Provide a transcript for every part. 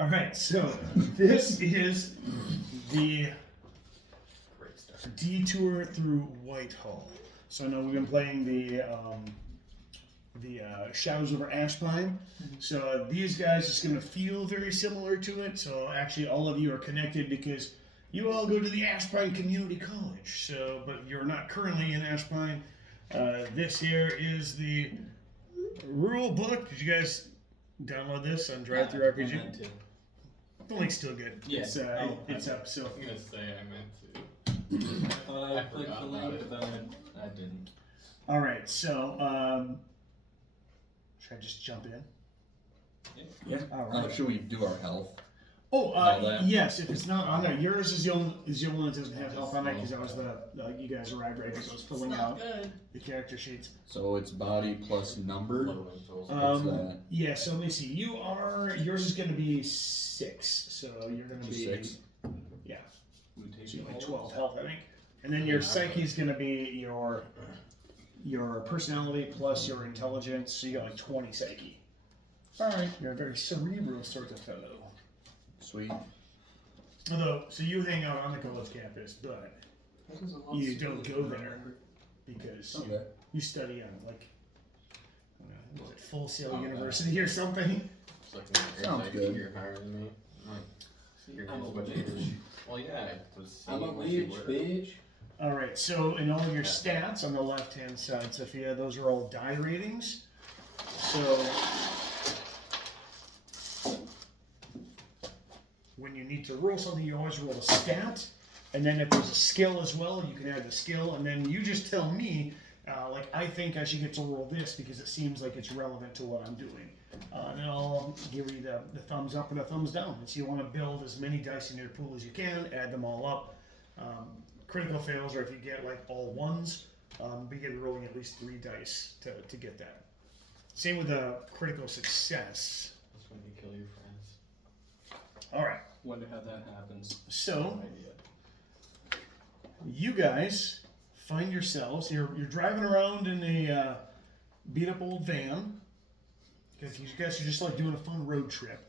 All right, so this is the Detour Through Whitehall. So I know we've been playing the Shadows over Ashpine. So these guys is going to feel very similar to it. So actually, all of you are connected because you all go to the Ashpine Community College. So, but you're not currently in Ashpine. This here is the rule book. Did you guys download this on Drive Through RPG? The link's still good. Yeah. It's up. So I'm gonna say I meant to. I thought I would click the link, but then I didn't. all right. So should I just jump in? Yeah. All right. Should we do our health? Oh, all that? yes. If it's not on there, yours is the only one that doesn't have health on it because that was you guys arrived right as I was filling out the character sheets. So it's body plus number. What's that? Yeah. So let me see. Yours is going to be 6. So you're going to be 6. Yeah. We So you have like 12 health, I think. And then your psyche is going to be your personality plus your intelligence. So you got like 20 psyche. All right. You're a very cerebral sort of fellow. Sweet. Although, so you hang out on the college campus, but you don't go there because you study on like, was it Full Sail University or something? Sounds good. You're higher than me. I'm a witch. Well, yeah, it was. I'm a witch, bitch. All right. So in all of your stats on the left-hand side, Sophia, those are all die ratings. So when you need to roll something, you always roll a stat, and then if there's a skill as well, you can add the skill, and then you just tell me, like, I think I should get to roll this because it seems like it's relevant to what I'm doing. And then I'll give you the thumbs up and the thumbs down. And so you want to build as many dice in your pool as you can, add them all up. Critical fails, or if you get like all ones, begin rolling at least 3 dice to get that. Same with a critical success. That's when you kill your friends. All right. Wonder how that happens. So, you guys find yourselves, you're driving around in a beat up old van, because you guys are just like doing a fun road trip,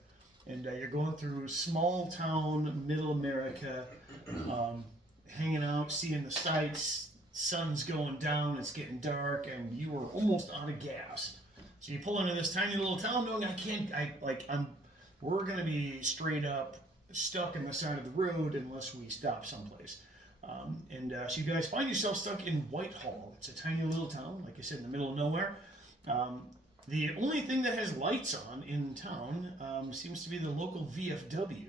and you're going through small town, middle America, hanging out, seeing the sights, sun's going down, it's getting dark, and you are almost out of gas. So you pull into this tiny little town, knowing we're gonna be straight up stuck in the side of the road unless we stop someplace. So you guys find yourself stuck in Whitehall. It's a tiny little town, like I said, in the middle of nowhere. The only thing that has lights on in town seems to be the local VFW.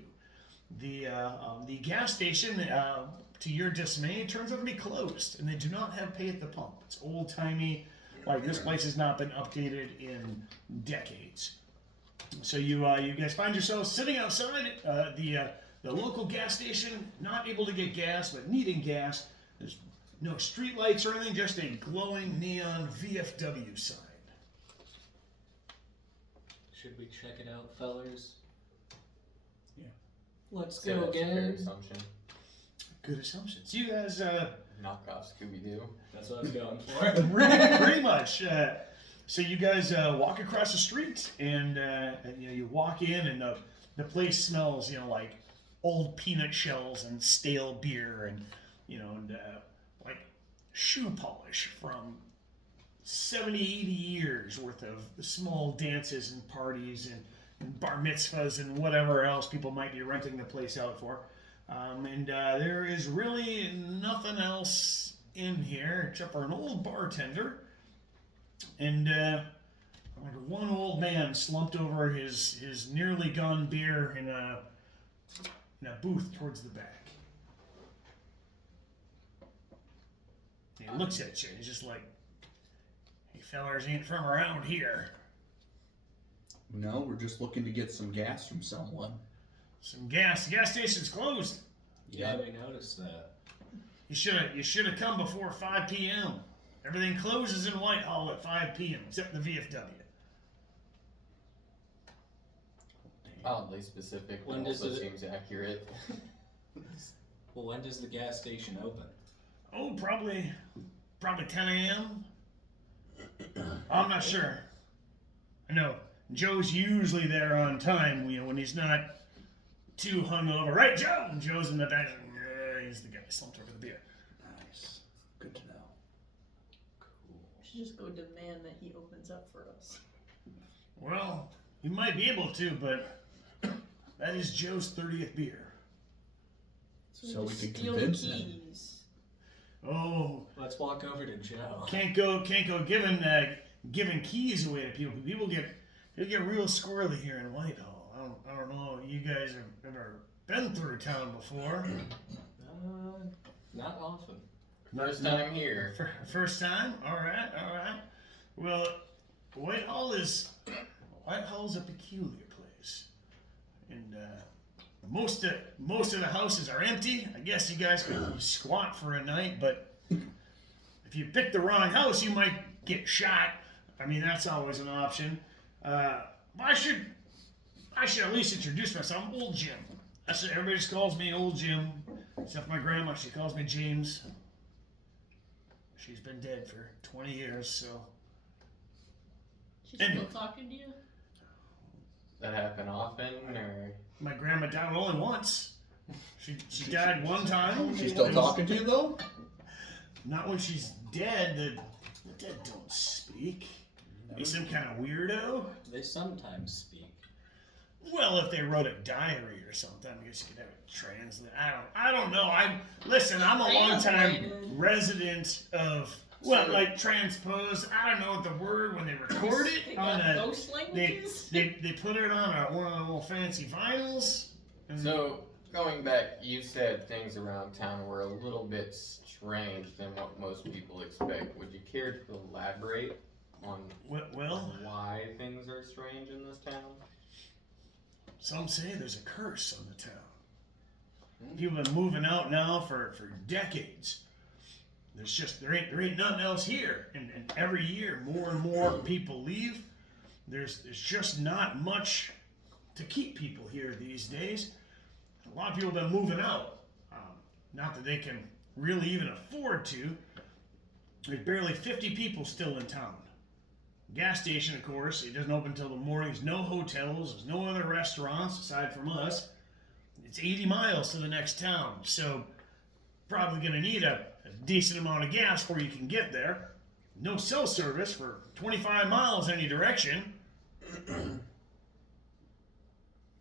The gas station, to your dismay, turns out to be closed, and they do not have pay at the pump. It's old-timey, like this place has not been updated in decades. So you guys find yourselves sitting outside the local gas station, not able to get gas, but needing gas. There's no street lights or anything, just a glowing neon VFW sign. Should we check it out, fellers? Yeah. Let's Say go that's a fair again. assumption. Good assumptions. You guys, Knock off Scooby-Doo. That's what I was going for. pretty much. So you guys walk across the street, and you walk in, and the place smells, like old peanut shells and stale beer, and like shoe polish from 70, 80 years worth of small dances and parties and bar mitzvahs and whatever else people might be renting the place out for. There is really nothing else in here except for an old bartender and like one old man slumped over his nearly gone beer in a booth towards the back. He looks at you and he's just like, "You fellers ain't from around here." No, we're just looking to get some gas from someone. Some gas. The gas station's closed. Yeah, I noticed that. You should have come before 5 p.m. Everything closes in Whitehall at 5 p.m. except the VFW. Oddly specific, When but does also it- seems accurate. Well, when does the gas station open? Oh, probably 10 a.m. I'm not sure. I know Joe's usually there on time, when he's not too hungover. Right, Joe? And Joe's in the back. He's the guy slumped over the beer. Nice. Good to know. We should just go demand that he opens up for us. Well, you might be able to, but that is Joe's 30th beer. So we just can steal convince the him. keys. Oh, Let's walk over to Joe. can't go giving keys away to people. People get real squirrely here in Whitehall. I don't know. You guys have ever been through town before? Not often. First time here. First time? All right. Well, Whitehall's a peculiar place, and most of the houses are empty. I guess you guys could squat for a night, but if you pick the wrong house, you might get shot. I mean, that's always an option. I should at least introduce myself. I'm Old Jim. Everybody just calls me Old Jim, except my grandma. She calls me James. She's been dead for 20 years, so. She's still talking to you? That happen often, or My grandma died only once. She died one time. She's still talking to you though? Not when she's dead. The dead don't speak. Be some kind of weirdo. They sometimes speak. Well, if they wrote a diary or something, I guess you could have it translate. I don't know. I'm a long time resident of like transpose. I don't know what the word when they record They it got on a. ghost languages? They put it on one of the little fancy vinyls. And so going back, you said things around town were a little bit strange than what most people expect. Would you care to elaborate on well, why things are strange in this town? some say there's a curse on the town. People have been moving out now for decades. There ain't nothing else here, and every year more and more people leave. There's just not much to keep people here these days. A lot of people have been moving out. Not that they can really even afford to. There's barely 50 people still in town. Gas station, of course, it doesn't open until the morning. There's no hotels. There's no other restaurants aside from us. It's 80 miles to the next town, so probably going to need a decent amount of gas before you can get there. No cell service for 25 miles any direction.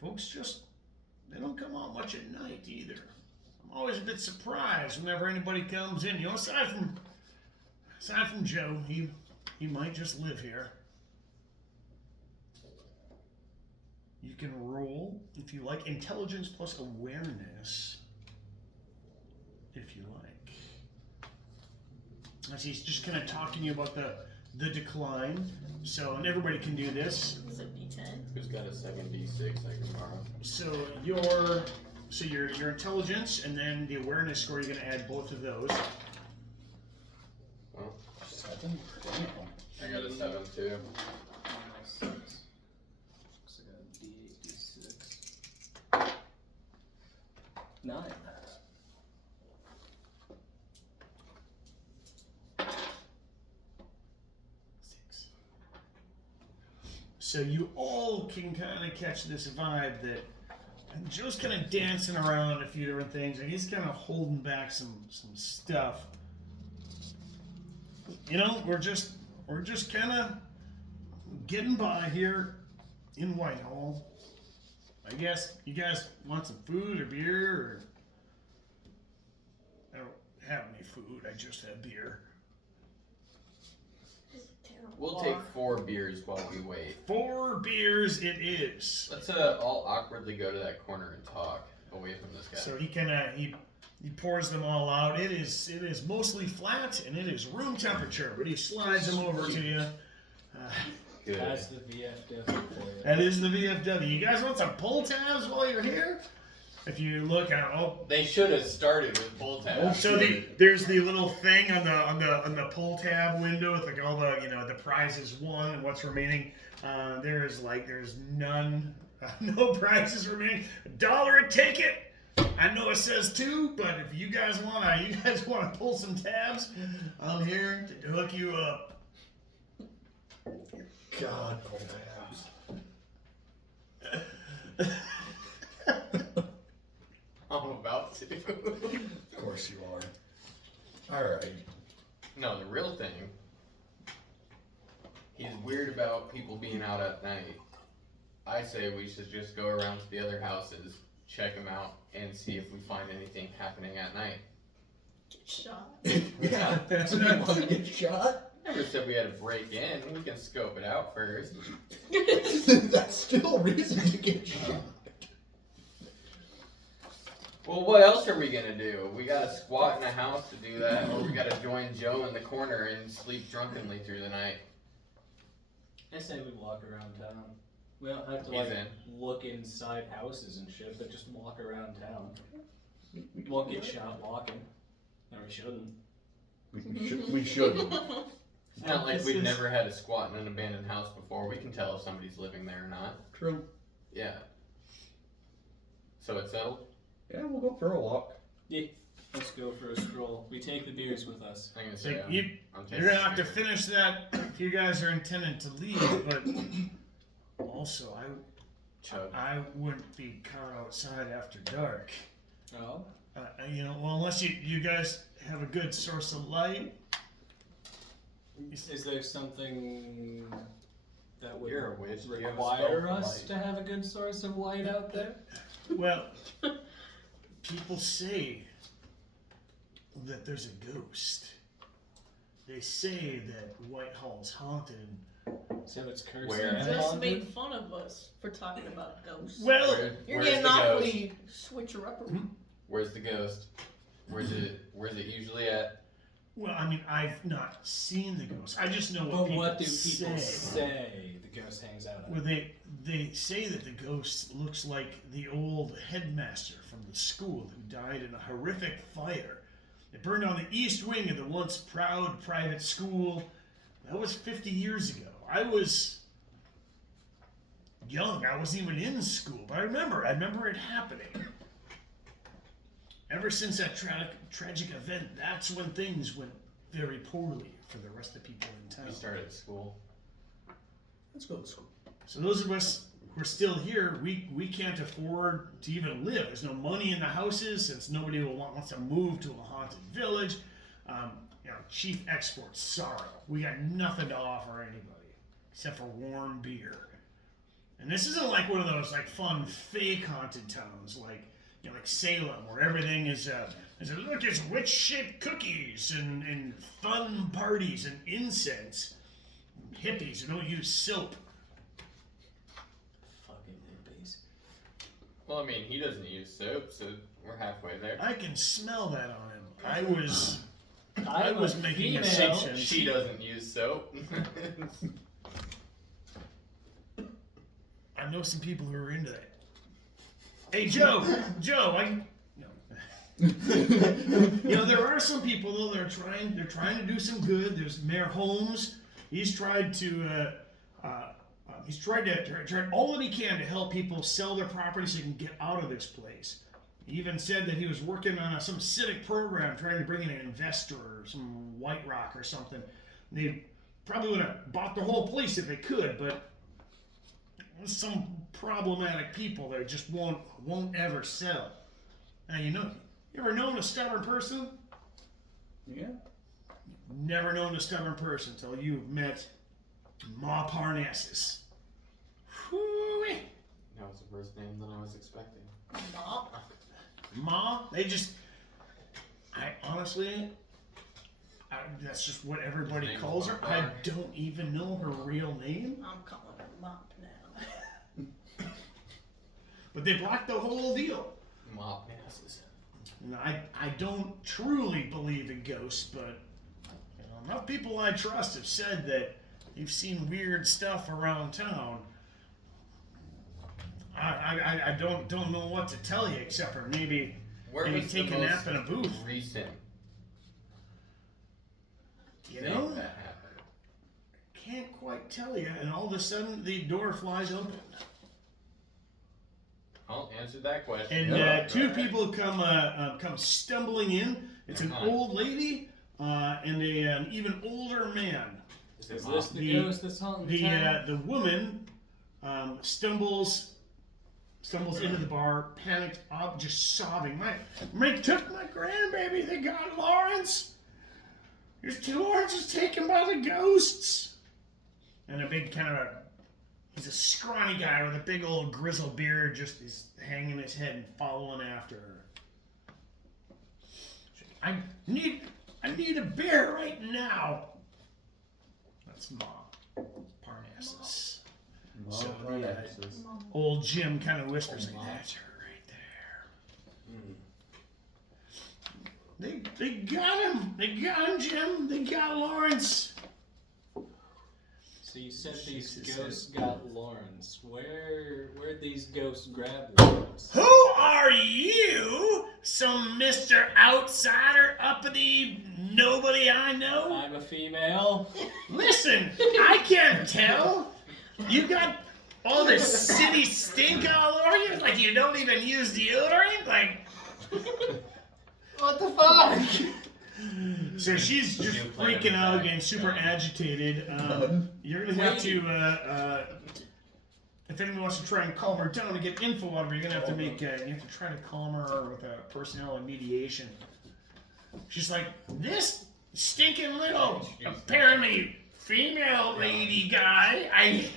Folks they don't come out much at night either. I'm always a bit surprised whenever anybody comes in. You know, aside from Joe, he might just live here. You can roll, if you like, intelligence plus awareness, if you like. As he's just kind of talking to you about the decline. So, and everybody can do this. Is it D10? Who's got a 7d6 I can borrow? So your intelligence and then the awareness score, you're going to add both of those. Well, 7? Damn. I got a 7 too. 6. So I got D8, D6. 9. So you all can kind of catch this vibe that Joe's kind of dancing around a few different things, and he's kind of holding back some stuff. You know, we're just kind of getting by here in Whitehall. I guess you guys want some food or beer, or I don't have any food. I just have beer. We'll take 4 beers while we wait. 4 beers it is. Let's all awkwardly go to that corner and talk away from this guy. So he pours them all out. It is mostly flat and it is room temperature, but he slides them over to you. Good. That's the VFW for you. That is the VFW. You guys want some pull tabs while you're here? If you look at They should have started with pull tabs. so there's the little thing on the pull tab window with like all the the prizes won and what's remaining. There's none, no prizes remaining. $1 a ticket. I know it says 2, but if you guys wanna pull some tabs, I'm here to hook you up. God, pull tabs. Of course you are. Alright. No, the real thing. He's weird about people being out at night. I say we should just go around to the other houses, check them out, and see if we find anything happening at night. Get shot. Yeah, that's what you want to get shot? Never said we had to break in. We can scope it out first. That's still a reason to get shot. Well, what else are we gonna do? We gotta squat in a house to do that, or we gotta join Joe in the corner and sleep drunkenly through the night. I say we walk around town. We don't have to He's in. look inside houses and shit, but just walk around town. We won't get shot walking. Or we shouldn't. We shouldn't. It's not like we've never had to squat in an abandoned house before. We can tell if somebody's living there or not. True. Yeah. So it's settled? Yeah, we'll go for a walk. Yeah. Let's go for a stroll. We take the beers with us. I'm gonna So say I'm you're gonna have to tasting finish that if you guys are intending to leave, but also Chug. I wouldn't be caught outside after dark. Oh? Well, unless you guys have a good source of light. Is there something that would You're a witch. Do you have a require spell for us light? to have a good source of light out there? Well, people say that there's a ghost. They say that Whitehall's haunted. So it's cursed. Where? and Just haunted? made fun of us for talking about ghosts. Well, You're Where's getting the ghost? awfully switcher-upper. Where's the ghost? Where's it usually at? well, I mean, I've not seen the ghost. I just know what But people what do people say. say the ghost hangs out at? Well, they say that the ghost looks like the old headmaster from the school who died in a horrific fire. It burned down the east wing of the once proud private school. That was 50 years ago. I was young. I wasn't even in school, but I remember it happening. Ever since that tragic event, that's when things went very poorly for the rest of the people in town. We started school. Let's go to school. So those of us who are still here, we can't afford to even live. There's no money in the houses since nobody wants to move to a haunted village. Chief exports sorrow. We got nothing to offer anybody except for warm beer. And this isn't like one of those like fun fake haunted towns like Salem, where everything is look, it's witch-shaped cookies and fun parties and incense. Hippies who don't use soap. Fucking hippies. Well, I mean, he doesn't use soap, so we're halfway there. I can smell that on him. I was making female. assumptions. She doesn't use soap. I know some people who are into that. Hey, Joe, there are some people though that are trying to do some good. There's Mayor Holmes. He's tried all that he can to help people sell their property so they can get out of this place. He even said that he was working on some civic program trying to bring in an investor or some White Rock or something. They probably would have bought the whole place if they could, but there's some problematic people that just won't ever sell. Now, you ever known a stubborn person? Yeah. Never known a stubborn person until you've met Ma Parnassus. Whoo-wee. That was a worse name than I was expecting. Mop. Ma, honestly, that's just what everybody Name's calls her. Mop. I don't even know her real name. I'm calling her Mop now. But they blocked the whole deal. Mop masses. And I don't truly believe in ghosts, but enough people I trust have said that they've seen weird stuff around town. I don't know what to tell you except for maybe take a nap in a booth. Recent You thing know? that happened. Can't quite tell you, and all of a sudden the door flies open. I'll answer that question. And Yeah, two go ahead. people come stumbling in. It's an Uh-huh. old lady and an even older man. Is it Is Mop? this the ghost that's haunting the town? The woman stumbles stumbles into the bar, panicked up, just sobbing. Mike took my grandbaby. They got Lawrence. Lawrence was taken by the ghosts. And a big he's a scrawny guy with a big old grizzled beard, just is hanging his head and following after her. I need a beer right now. That's Ma Parnassus. So old Jim kind of whispers like, "That's her right there." They got him. They got him, Jim. They got Lawrence. So you said these ghosts got Lawrence. Where'd these ghosts grab Lawrence? Who are you? Some Mr. Outsider, uppity nobody I know? I'm a female. Listen, I can't tell. You got all this city stink all over you, like you don't even use deodorant? Like, What the fuck? so she's just freaking out, getting super agitated. You're gonna have to, if anyone wants to try and calm her down and get info out of her, you're gonna have to you have to try to calm her with a personality mediation. She's like, this stinking little, apparently female lady guy,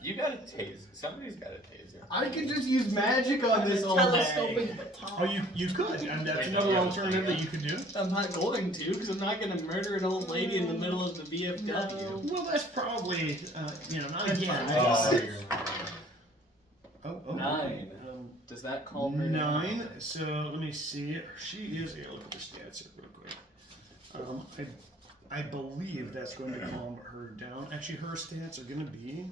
You got a taser. Somebody's got a taser. I could just use magic on this old Telescoping bag. baton. Oh, you could, and that's another alternative that you could do. I'm not going to, because I'm not going to murder an old lady in the middle of the VFW. No. Well, that's probably, not again. Oh, 9. Does that calm her 9. down? So let me see. She is a look at the stats here real quick. I believe that's going to calm her down. Actually, her stats are going to be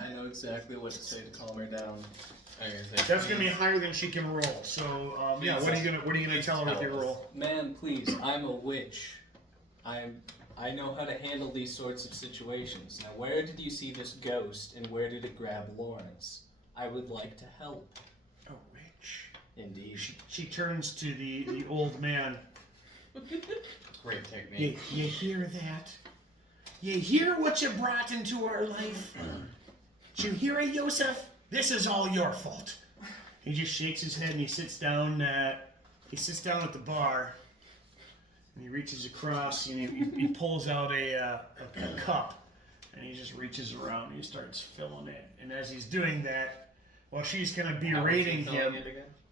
I know exactly what to say to calm her down. that's going to be higher than she can roll. So what are you gonna tell her with your roll? Man, please, I'm a witch. I know how to handle these sorts of situations. Now, where did you see this ghost, and where did it grab Lawrence? I would like to help. Oh, witch. Indeed. She turns to the old man. Great technique. You hear that? You hear what you brought into our life? Did you hear it, Yosef? This is all your fault. He just shakes his head and he sits down at the bar. And he reaches across and he pulls out a cup and he just reaches around and he starts filling it. And as he's doing that, while she's kind of berating him,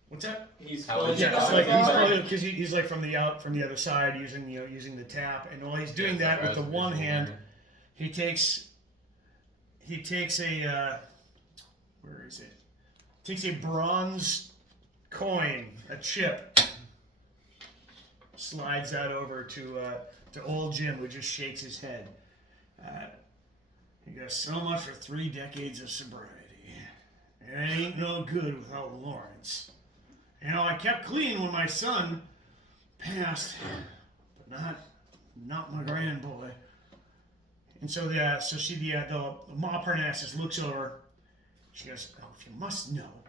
what's that? He's How filling is it it? Yeah, it's up. like he's probably because he's like from the other side using the tap, and while he's doing that with the one hand, he takes a where is it? Takes a bronze coin, a chip, slides that over to old Jim, who just shakes his head. He goes, "So much for 3 decades of sobriety. It ain't no good without Lawrence. I kept clean when my son passed, but not my grandboy." And so the Ma Parnassus looks over. She goes, "Oh, if you must know,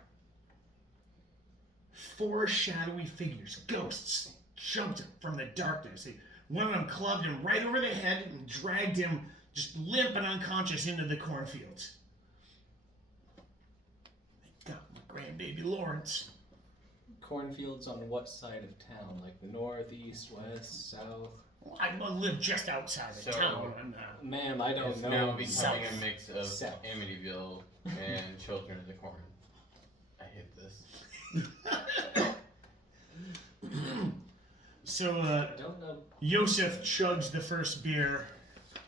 4 shadowy figures, ghosts, jumped from the darkness. One of them clubbed him right over the head and dragged him just limp and unconscious into the cornfields. They got my grandbaby Lawrence." Cornfields on what side of town? Like the north, east, west, south? Well, I live just outside of town. Ma'am, I don't It's know. now becoming South. a mix of South. Amityville and Children of the Corn. I hate this. So I don't know. Yosef chugs the first beer,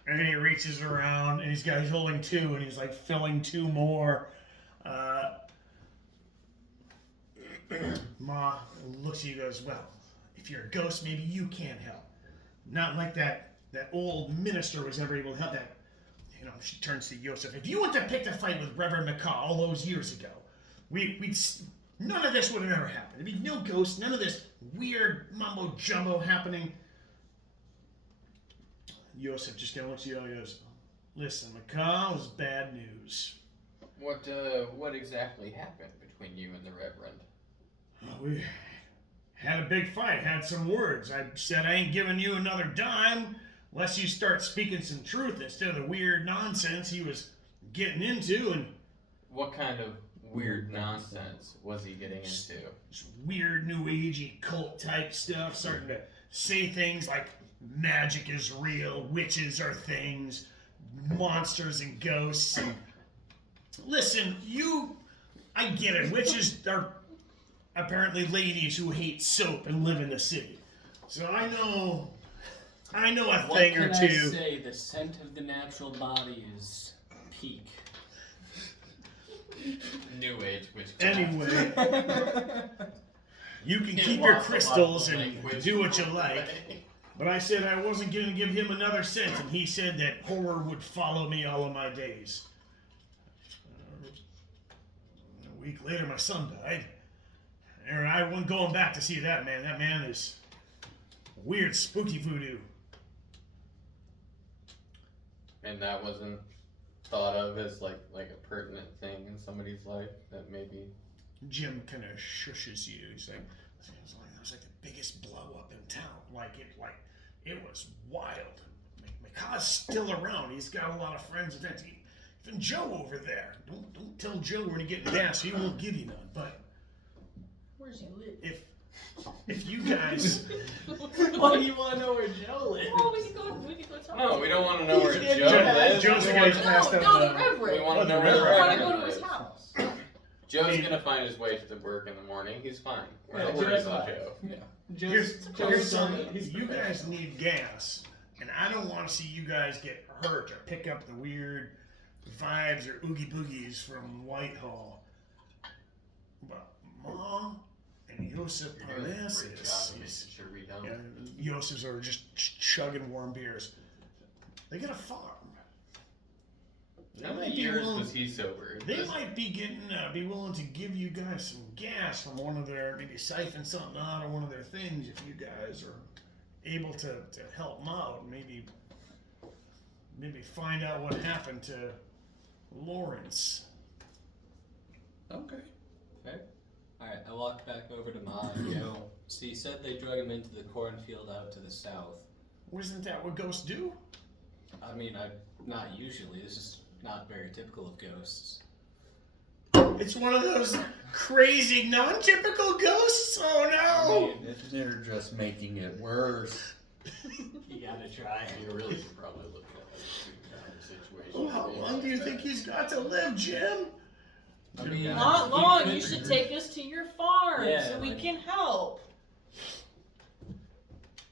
and then he reaches around, and he's holding 2, and he's like filling 2 more. Ma looks at you and goes, "Well, if you're a ghost, maybe you can help. Not like that old minister was ever able to help that." She turns to Yosef. "If you went to pick the fight with Reverend McCaw all those years ago, none of this would have ever happened. There'd be no ghosts, none of this weird mumbo jumbo happening." Yosef just kind of looks at you and goes, "Listen, McCaw was bad news. What exactly happened between you and the Reverend? We had a big fight, had some words. I said I ain't giving you another dime unless you start speaking some truth instead of the weird nonsense he was getting into, and What kind of weird nonsense was he getting into? This weird new agey cult type stuff, starting to say things like magic is real, witches are things, monsters and ghosts. And listen, I get it. Witches are apparently ladies who hate soap and live in the city. So I know a thing or What two. can I say? The scent of the natural body is peak. New age witchcraft. Anyway, you can He keep your lost a lot of crystals and language do what you along the like. way. But I said I wasn't going to give him another cent, and he said that horror would follow me all of my days. A week later, my son died. And I wasn't going back to see that man. That man is weird, spooky voodoo. And that wasn't thought of as like a pertinent thing in somebody's life that maybe. Jim kind of shushes you. He's like, it was like the biggest blow up in town. It was wild. My car's still around. He's got a lot of friends and friends. Even Joe over there. Don't tell Joe we're gonna get gas. He won't give you none. But Where's he live? if you guys, Why do you want to know where Joe lives? Oh, we could go talk. No, we don't want to know where Yeah, Joe lives. Joe's the We guy want- who's passed out. No, the We Reverend. want to know the where the Reverend. I want to go Reverend to his lives. house. Joe's gonna find his way to work in the morning. He's fine. We're Yeah, not worried Joe's about fine. Joe. here's Joe's something. he's You guys professional. need gas, and I don't want to see you guys get hurt or pick up the weird vibes or oogie boogies from Whitehall. But Ma and Yosef You're doing a great job Parnassus, of making sure we don't. Yosef's are just chugging warm beers. They got a farm. How many years was he sober? They might be be willing to give you guys some gas from one of their, maybe siphon something out of one of their things if you guys are able to help them out. Maybe find out what happened to Lawrence. Okay. Alright, I walked back over to Ma and go. So you said they drug him into the cornfield out to the south. Wasn't that what ghosts do? I mean, not usually. This is not very typical of ghosts. It's one of those crazy, non-typical ghosts? Oh I no! mean, They're just making it worse. you gotta try. You really should probably look at that situation. Oh, how long do you think he's got to live, Jim? I mean, Not you long. could- You should take us to your farm Yeah, so we like- can help.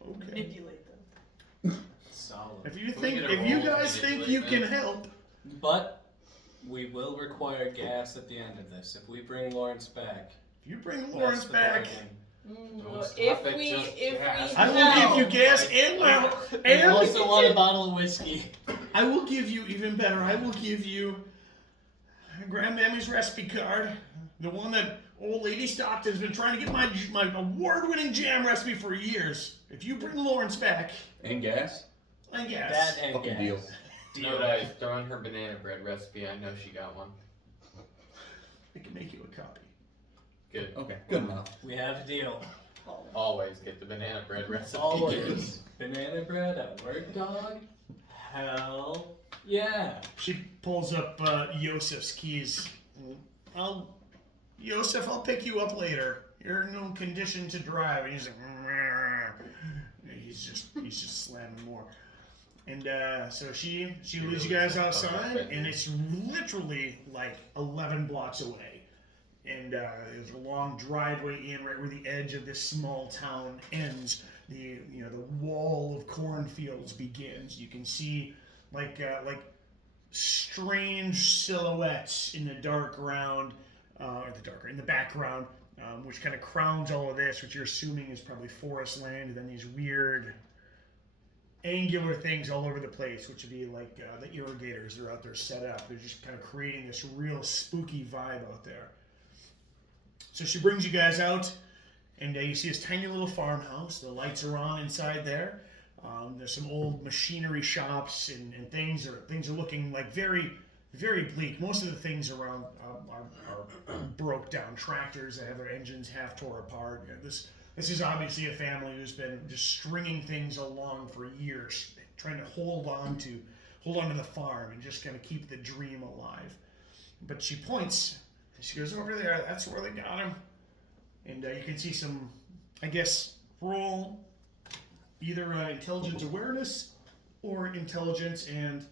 Okay. Manipulate them. Solid. If you Can we get a if you roll to guys think manipulate you them? can help, But we will require gas at the end of this. If we bring Lawrence back, if you bring that's Lawrence the back, bargain. Don't stop If at we just gas. I will help. give you gas and my We and also want a bottle of whiskey. I will give you even better. I will give you Grandmammy's recipe card, the one that old lady Stockton's been trying to get my award-winning jam recipe for years. If you bring Lawrence back, And gas? I guess. That and Fucking gas. deal. No dice. Throw in her banana bread recipe. I know she got one. I can make you a copy. Good. Okay, good enough. We have a deal. Always get the banana bread recipe. Always. Banana bread at work, dog? Hell yeah. She pulls up Yosef's keys. Yosef, I'll pick you up later. You're in no condition to drive. And he's like, he's just slamming more. And so she leads you guys outside, and it's literally like 11 blocks away. And there's a long driveway in right where the edge of this small town ends. The wall of cornfields begins. You can see like strange silhouettes in the dark ground, in the background, which kind of crowns all of this, which you're assuming is probably forest land, and then these weird angular things all over the place, which would be like the irrigators that are out there set up. They're just kind of creating this real spooky vibe out there. So she brings you guys out, and you see this tiny little farmhouse. The lights are on inside there. There's some old machinery shops, and things are looking like very, very bleak. Most of the things around are broke down. Tractors that have their engines half tore apart. This is obviously a family who's been just stringing things along for years, trying to hold on to the farm and just kind of keep the dream alive. but she points. And she goes, over there, that's where they got him. And you can see some, I guess, roll either intelligence awareness or intelligence and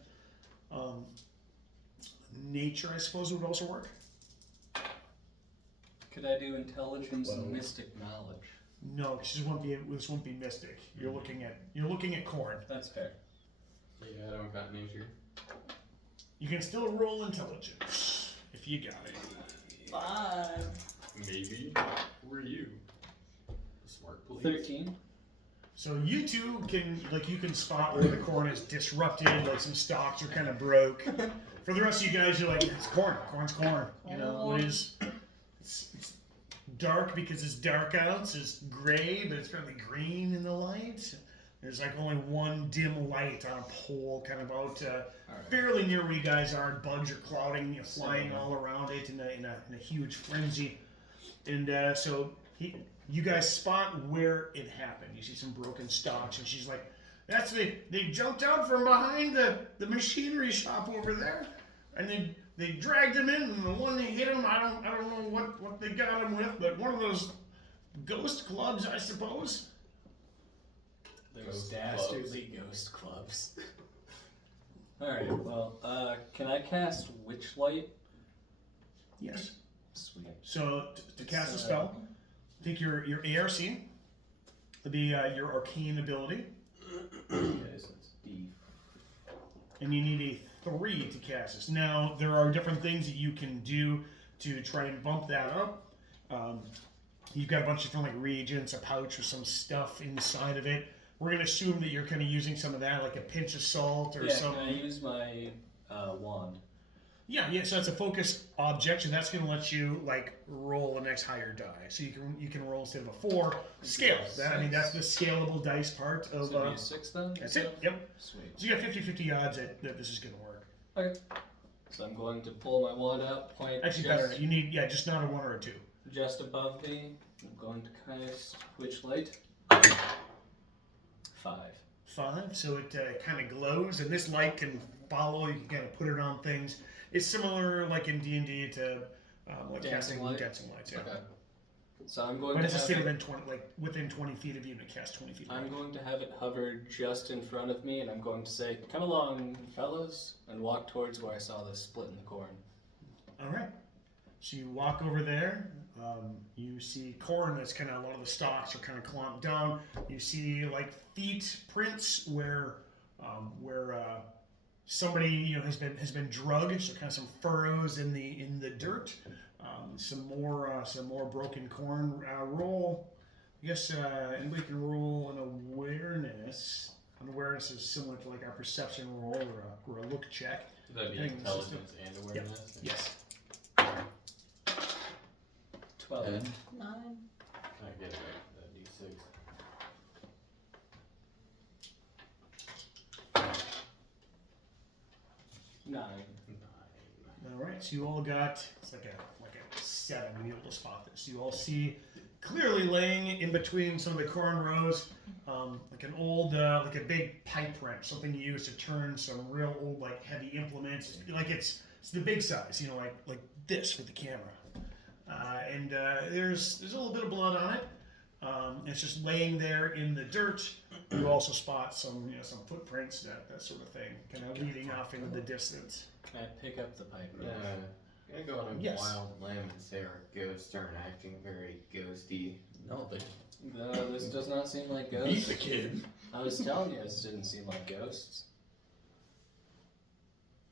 nature, I suppose, would also work. Could I do intelligence and Well. mystic knowledge? No, this won't be mystic. You're looking at corn. That's fair. Yeah, I don't got nature. You can still roll intelligence if you got it. 5. Maybe. Who are you? Smart police. 13. So you two you can spot where the corn is disrupted, like some stalks are kind of broke. For the rest of you guys, you're like, it's corn. Corn's corn. You know, it is. It's dark because it's dark out. So it's gray, but it's fairly green in the light. There's like only one dim light on a pole, kind of out fairly near where you guys are. Bugs are clouding, flying all around it in a huge frenzy. And you guys spot where it happened. You see some broken stalks, and she's like, they jumped out from behind the machinery shop over there, and they dragged him in, and the one that hit him, I don't know what they got him with, but one of those ghost clubs, I suppose. Those Ghost dastardly ghost clubs. Alright, well, can I cast Witchlight? Yes. Sweet. So to cast a spell, take your ARC. It'll be your arcane ability, Okay, so it's D. and you need a 3 to cast this. Now there are different things that you can do to try and bump that up. You've got a bunch of different like reagents, a pouch with some stuff inside of it. We're gonna assume that you're kind of using some of that, like a pinch of salt or Yeah, something. can I use my wand? Yeah. So that's a focus object, and that's gonna let you like roll the next higher die. So you can roll instead of a 4 scale. That's the scalable dice part of. So it'd be a 6 then? That's it. Yep. Sweet. So you got 50-50 odds that this is gonna work. Okay. So I'm going to pull my wand out, point Actually, just, better. You need just not a 1 or a 2. just above me. I'm going to cast Witchlight. 5. 5. So it kind of glows, and this light can follow. You can kind of put it on things. It's similar, like in D&D, to like Dancing casting light? dancing lights. Yeah. Okay. So I'm going But to it's just have stay within 20 feet of you, and it casts 20 feet. I'm going to have it hover just in front of me, and I'm going to say, "Come along, fellas," and walk towards where I saw this split in the corn. All right. So you walk over there. You see corn that's kind of a lot of the stalks are kind of clumped down. You see like feet prints where somebody has been drugged. So kind of some furrows in the dirt. Some more broken corn. Roll. I guess anybody can roll an awareness. An awareness is similar to like our perception roll or a look check. That'd be Depending on the system. intelligence and awareness. Yes. 12. 10. 9. I get it. That'd be 6. Nine. All right, so you all got it's like a 7 to be able to spot this. You all see clearly laying in between some of the corn rows, like an old like a big pipe wrench, something you use to turn some real old like heavy implements. Like it's the big size, like this for the camera. And there's a little bit of blood on it. It's just laying there in the dirt. You also spot some some footprints, that sort of thing, kind of leading off into the distance. Can I pick up the pipe? Gonna go on a Yes. wild limb and say our ghosts aren't acting very ghosty. No, they No, this does not seem like beat ghosts. the kid. I was telling you, this didn't seem like ghosts.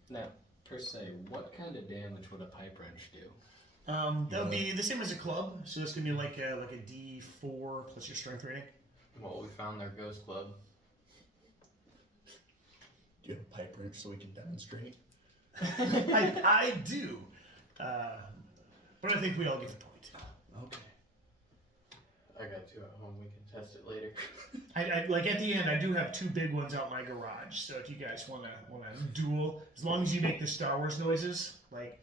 Now, per se, what kind of damage would a pipe wrench do? That would be the same as a club. So it's gonna be like a D4 plus your strength rating. Well, we found their ghost club. Do you have a pipe wrench so we can demonstrate? I do, but I think we all get the point. Okay. I got 2 at home. We can test it later. I like at the end. I do have 2 big ones out in my garage. So if you guys wanna duel, as long as you make the Star Wars noises, like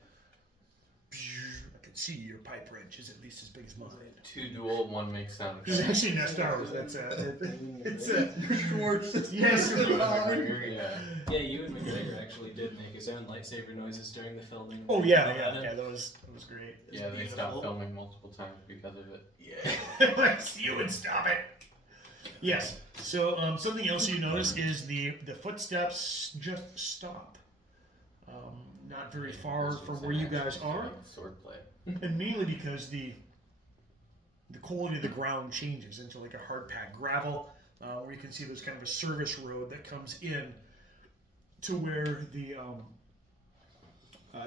see your pipe wrench is at least as big as mine. 2 dual, 1 makes sound It's effects. actually not Star Wars. That's it's Schwartz. yes. Yeah. Yeah, you and McGregor actually did make his own lightsaber noises during the filming. Oh yeah, that was great. Yeah, they stopped filming multiple times because of it. Yeah, you would stop it. Yes. So something else you notice is the footsteps just stop. Not very far from where you guys are, Swordplay. and mainly because the quality of the ground changes into like a hard packed gravel, where you can see there's kind of a service road that comes in to where the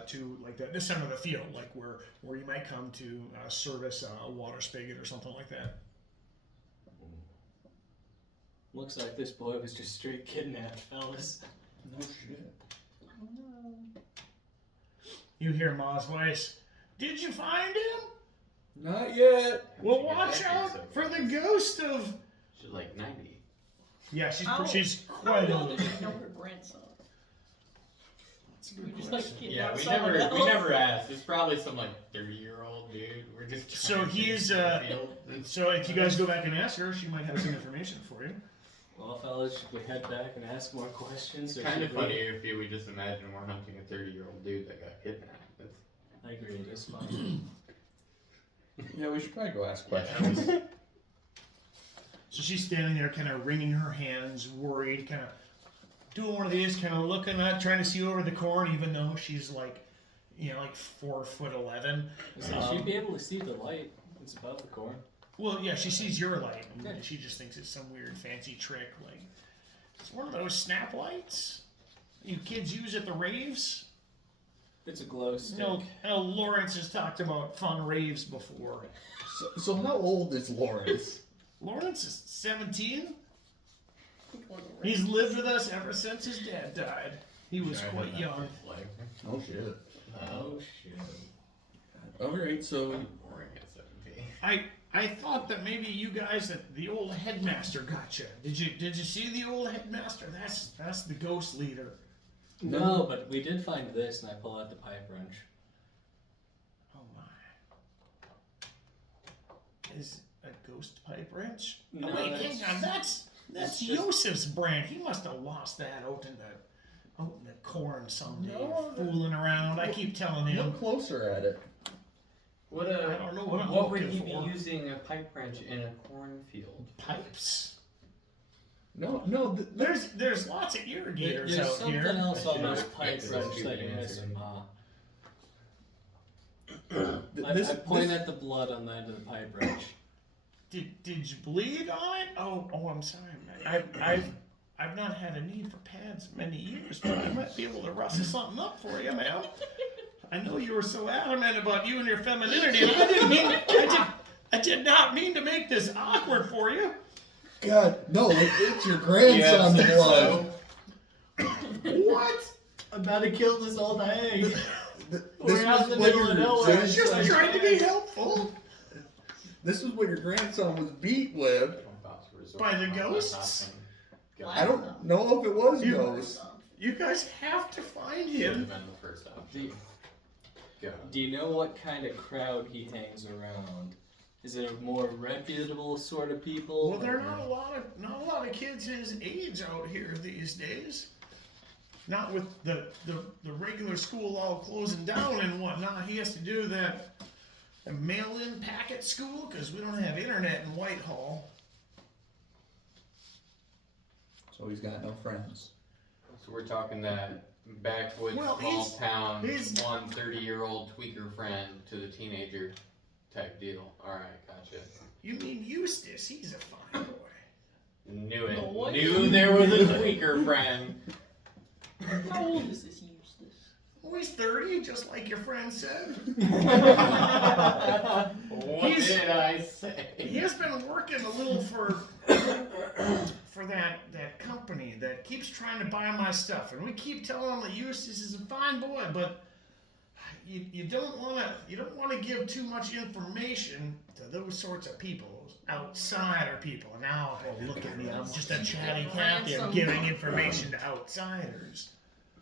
to like the center of the field, like where you might come to service a water spigot or something like that. Looks like this boy was just straight kidnapped, fellas. No shit. You hear Ma's voice. Did you find him? Not yet. Well, watch out for the ghost of. She's like 90. Yeah, she's How quite old old. is your younger grandson? We just like Yeah, kidnap we someone never else. asked. It's probably some like 30-year-old dude. We're just So trying to he's, get to the field. So if you guys go back and ask her, she might have some information for you. Well, fellas, should we head back and ask more questions? It's Or kind of should we- funny if we just imagine we're hunting a 30-year-old dude that got kidnapped. That's, I agree, it is fun. Yeah, we should probably go ask questions. So she's standing there, kind of wringing her hands, worried, kind of doing one of these, kind of looking at, trying to see over the corn, even though she's like, like 4'11". So she'd be able to see the light. It's above the corn. Well, yeah, she sees your light, and Okay. she just thinks it's some weird fancy trick, like it's one of those snap lights you kids use at the raves. It's a glow stick. I know Lawrence has talked about fun raves before. So how old is Lawrence? Lawrence is 17. He's lived with us ever since his dad died. He was quite young. Oh shit. Oh, shit. Alright, so boring at 17. I thought that maybe you guys, that the old headmaster got you. Did you see the old headmaster? That's the ghost leader. No, but we did find this, and I pull out the pipe wrench. Oh my. Is a ghost pipe wrench? No, Oh, wait, that's- hang on. That's it's just- Yosef's brand. He must have lost that out in the corn someday, No, fooling around. I keep telling him. look closer at it. What I don't know what I'm What would looking he be for. using a pipe wrench in a cornfield? Pipes. No, There's lots of irrigators There's out something here. else on I this should pipe expect wrench this that to be you're answered. missing, Ma. This- I point at the blood on the end of the pipe wrench. Did you bleed on it? Oh, I'm sorry, man. I've not had a need for pads in many years, but I might be able to rustle something up for you, ma'am. I know you were so adamant about you and your femininity, and I did not mean to make this awkward for you. God, no, it's your grandson's Yes, blood. What? I'm about to kill this old egg. This We're out in was the what middle of your nowhere. I was just trying to be helpful. this was what your grandson was beat with. By the ghosts? I don't know if it was You- ghosts. You guys have to find Should have him. been the first option. Go. Do you know what kind of crowd he hangs around? Is it a more reputable sort of people? Well, there are not a lot of kids his age out here these days. Not with the regular school all closing down and whatnot. He has to do that mail-in packet school because we don't have internet in Whitehall. So he's got no friends. So we're talking that backwoods Well, small he's- town, he's- 30-year-old tweaker friend to the teenager type deal. Alright, gotcha. You mean Eustace? He's a fine boy. Knew it. No, what? Knew there was a tweaker friend. How old is this Eustace? Oh, he's 30, just like your friend said. What He's- did I say? He has been working a little for that company that keeps trying to buy my stuff, and we keep telling him that Eustace is a fine boy, but you don't want to give too much information to those sorts of people, outsider people. And now, oh, look at me, I'm just a chatty Cathy. I'm giving information to outsiders.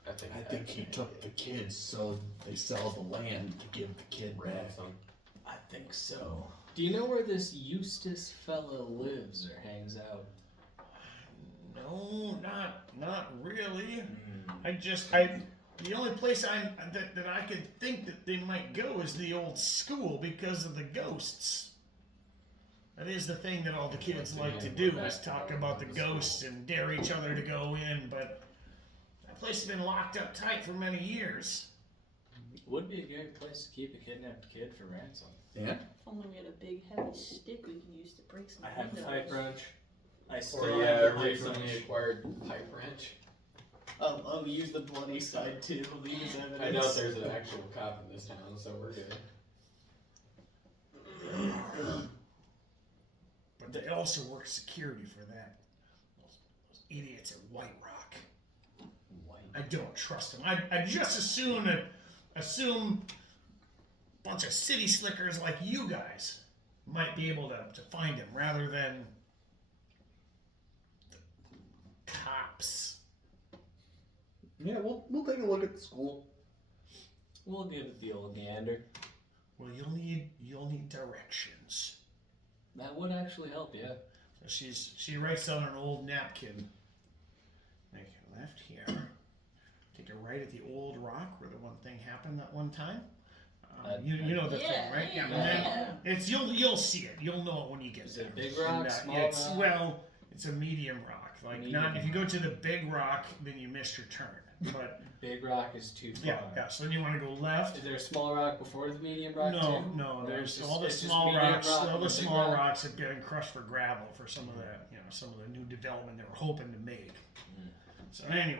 I think he took the kids, so they sell the land to give the kid ransom. I think so. Do you know where this Eustace fella lives or hangs out? No, not really. Hmm. The only place that I could think that they might go is the old school because of the ghosts. That is the thing that all the kids like to do, is talk about the ghosts and dare each other to go in, but that place has been locked up tight for many years. Would be a great place to keep a kidnapped kid for ransom. Yeah? If only we had a big heavy stick we can use to break some I have a windows. pipe wrench. I still Or have yeah, the pipe recently wrench. acquired pipe wrench. I'll use the bloody side too. Leave as evidence. I doubt there's an actual cop in this town, so we're good. But they also work security for that. Those idiots at White Rock. I don't trust them. I just assume a bunch of city slickers like you guys might be able to find him rather than the cops. Yeah, we'll take a look at the school. We'll give it the old gander. Well, you'll need directions. That would actually help, yeah. So she writes on an old napkin. Make a left here. Take a right at the old rock where the one thing happened that one time. You know the thing, right? Yeah. And then it's you'll see it. You'll know it when you get Is there. it a big rock, And, small it's, rock? Well, it's a medium rock. Like Medium not if you rock. go to the big rock, then you missed your turn. But Big rock is too far. yeah. So then you want to go left. Is there a small rock before the medium rock No, too? no. There's it's just- all the it's just small medium rocks. rock All and the big small rock? rocks have been crushed for gravel for some of the some of the new development they were hoping to make. So anyway,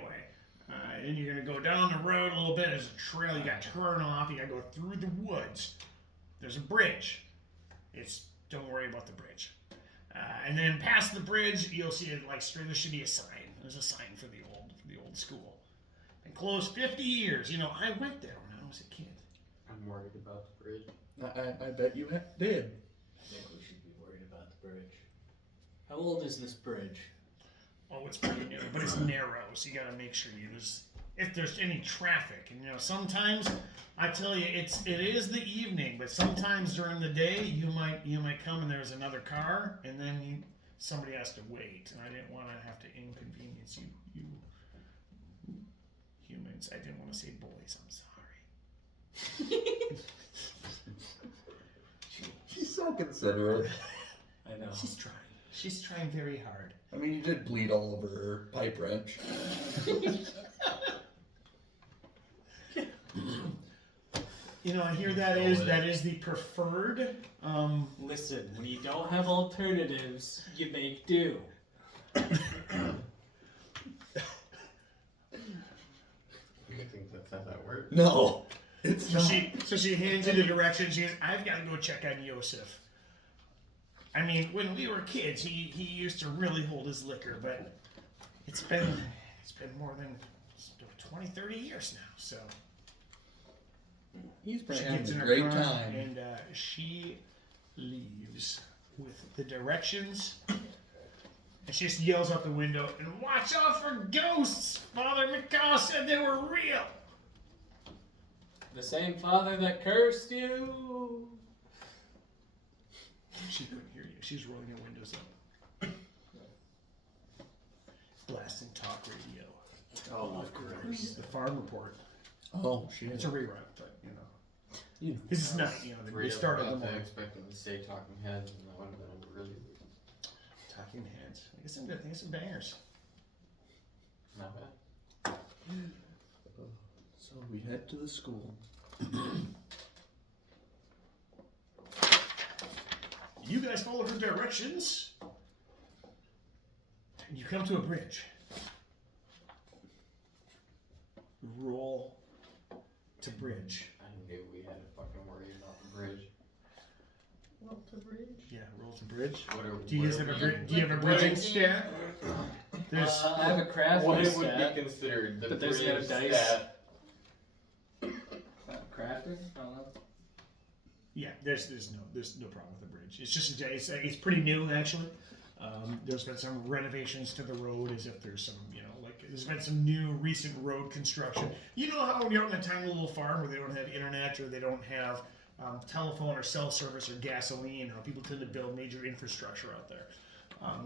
then you're gonna go down the road a little bit. There's a trail. You got to turn off. You got to go through the woods. There's a bridge. Don't worry about the bridge. And then past the bridge, you'll see it like straight. There should be a sign. There's a sign for the old school. Been closed 50 years. You know, I went there when I was a kid. I'm worried about the bridge. I bet you did. I think we should be worried about the bridge. How old is this bridge? Oh, it's pretty new, but it's narrow, so you gotta make sure if there's any traffic. And sometimes I tell you, it is the evening, but sometimes during the day you might come and there's another car, and then somebody has to wait. And I didn't want to have to inconvenience you humans. I didn't want to say boys. I'm sorry. She's so considerate. I know. She's trying. She's trying very hard. I mean, you did bleed all over her pipe wrench. I hear that is the preferred. Listen, when you don't have alternatives, you make do. I think that's how that works. No, it's not. So she hands you the directions. She goes, I've got to go check on Yosef. I mean, when we were kids, he used to really hold his liquor, but it's been more than 20, 30 years now. So He's been she having gets in a her great car time. and she leaves with the directions. And she just yells out the window, and watch out for ghosts! Father McCall said they were real! The same father that cursed you. She couldn't hear you. She's rolling her windows up. Blasting talk radio. Oh, of course. The farm report. Oh, shit. It's a rerun, but this is not, they started them I all. expected to stay talking heads, and that would have been really Talking heads. I guess some bangers. not bad. So we head to the school. You guys follow her directions. And you come to a bridge. Roll to bridge. I knew we had to fucking worry about the bridge. Well, the bridge. Yeah, roll to bridge. What Do you guys have a bridging stat? There's I have a crafting what it stat. would be considered the But there's bridge no dice. stat. Crafting? I don't know. Yeah, there's no problem with the bridge. It's just it's pretty new actually. There's been some renovations to the road, as if there's some like there's been some new recent road construction. You know how when you're out in a tiny little farm where they don't have internet or they don't have telephone or cell service or gasoline, how people tend to build major infrastructure out there.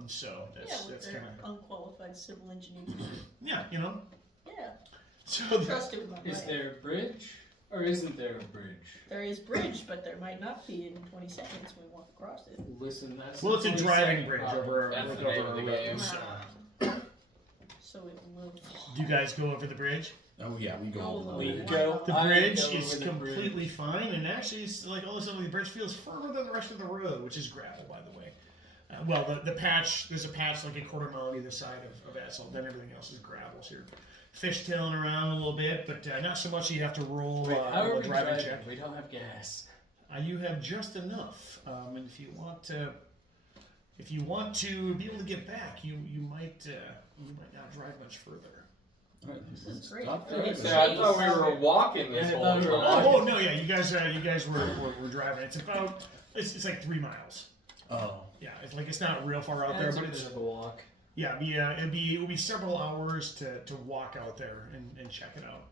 So that's with their kind of unqualified civil engineers. yeah, you know. Yeah. So Trust it with my Is life. there a bridge? Or isn't there a bridge? There is bridge, but there might not be in 20 seconds when we walk across it. Listen, that's well, it's a the driving 22nd bridge problem. over That's like the name over of a the road. game. So. So it will. Do you guys go over the bridge? Oh yeah, we go Go over We there. go. The I bridge go is over the completely bridge. fine, and actually, it's like all of a sudden the bridge feels firmer than the rest of the road, which is gravel, by the way. Well, the patch, there's a patch like a quarter mile on either side of asphalt, then everything else is gravel, so you're fishtailing around a little bit, but not so much that you have to roll, Wait, how are roll a we driving driving? check. We don't have gas. You have just enough, and if you want to be able to get back, you might not drive much further. Alright, This is let's great. stop We there. get So I thought we were walking this Yeah, I whole thought we were time. walking. Oh no, yeah, you guys were driving. It's about it's like 3 miles. Oh, Yeah, it's not real far out Yeah, there, it's a but bit it's of a walk. yeah, it'd be several hours to walk out there and check it out.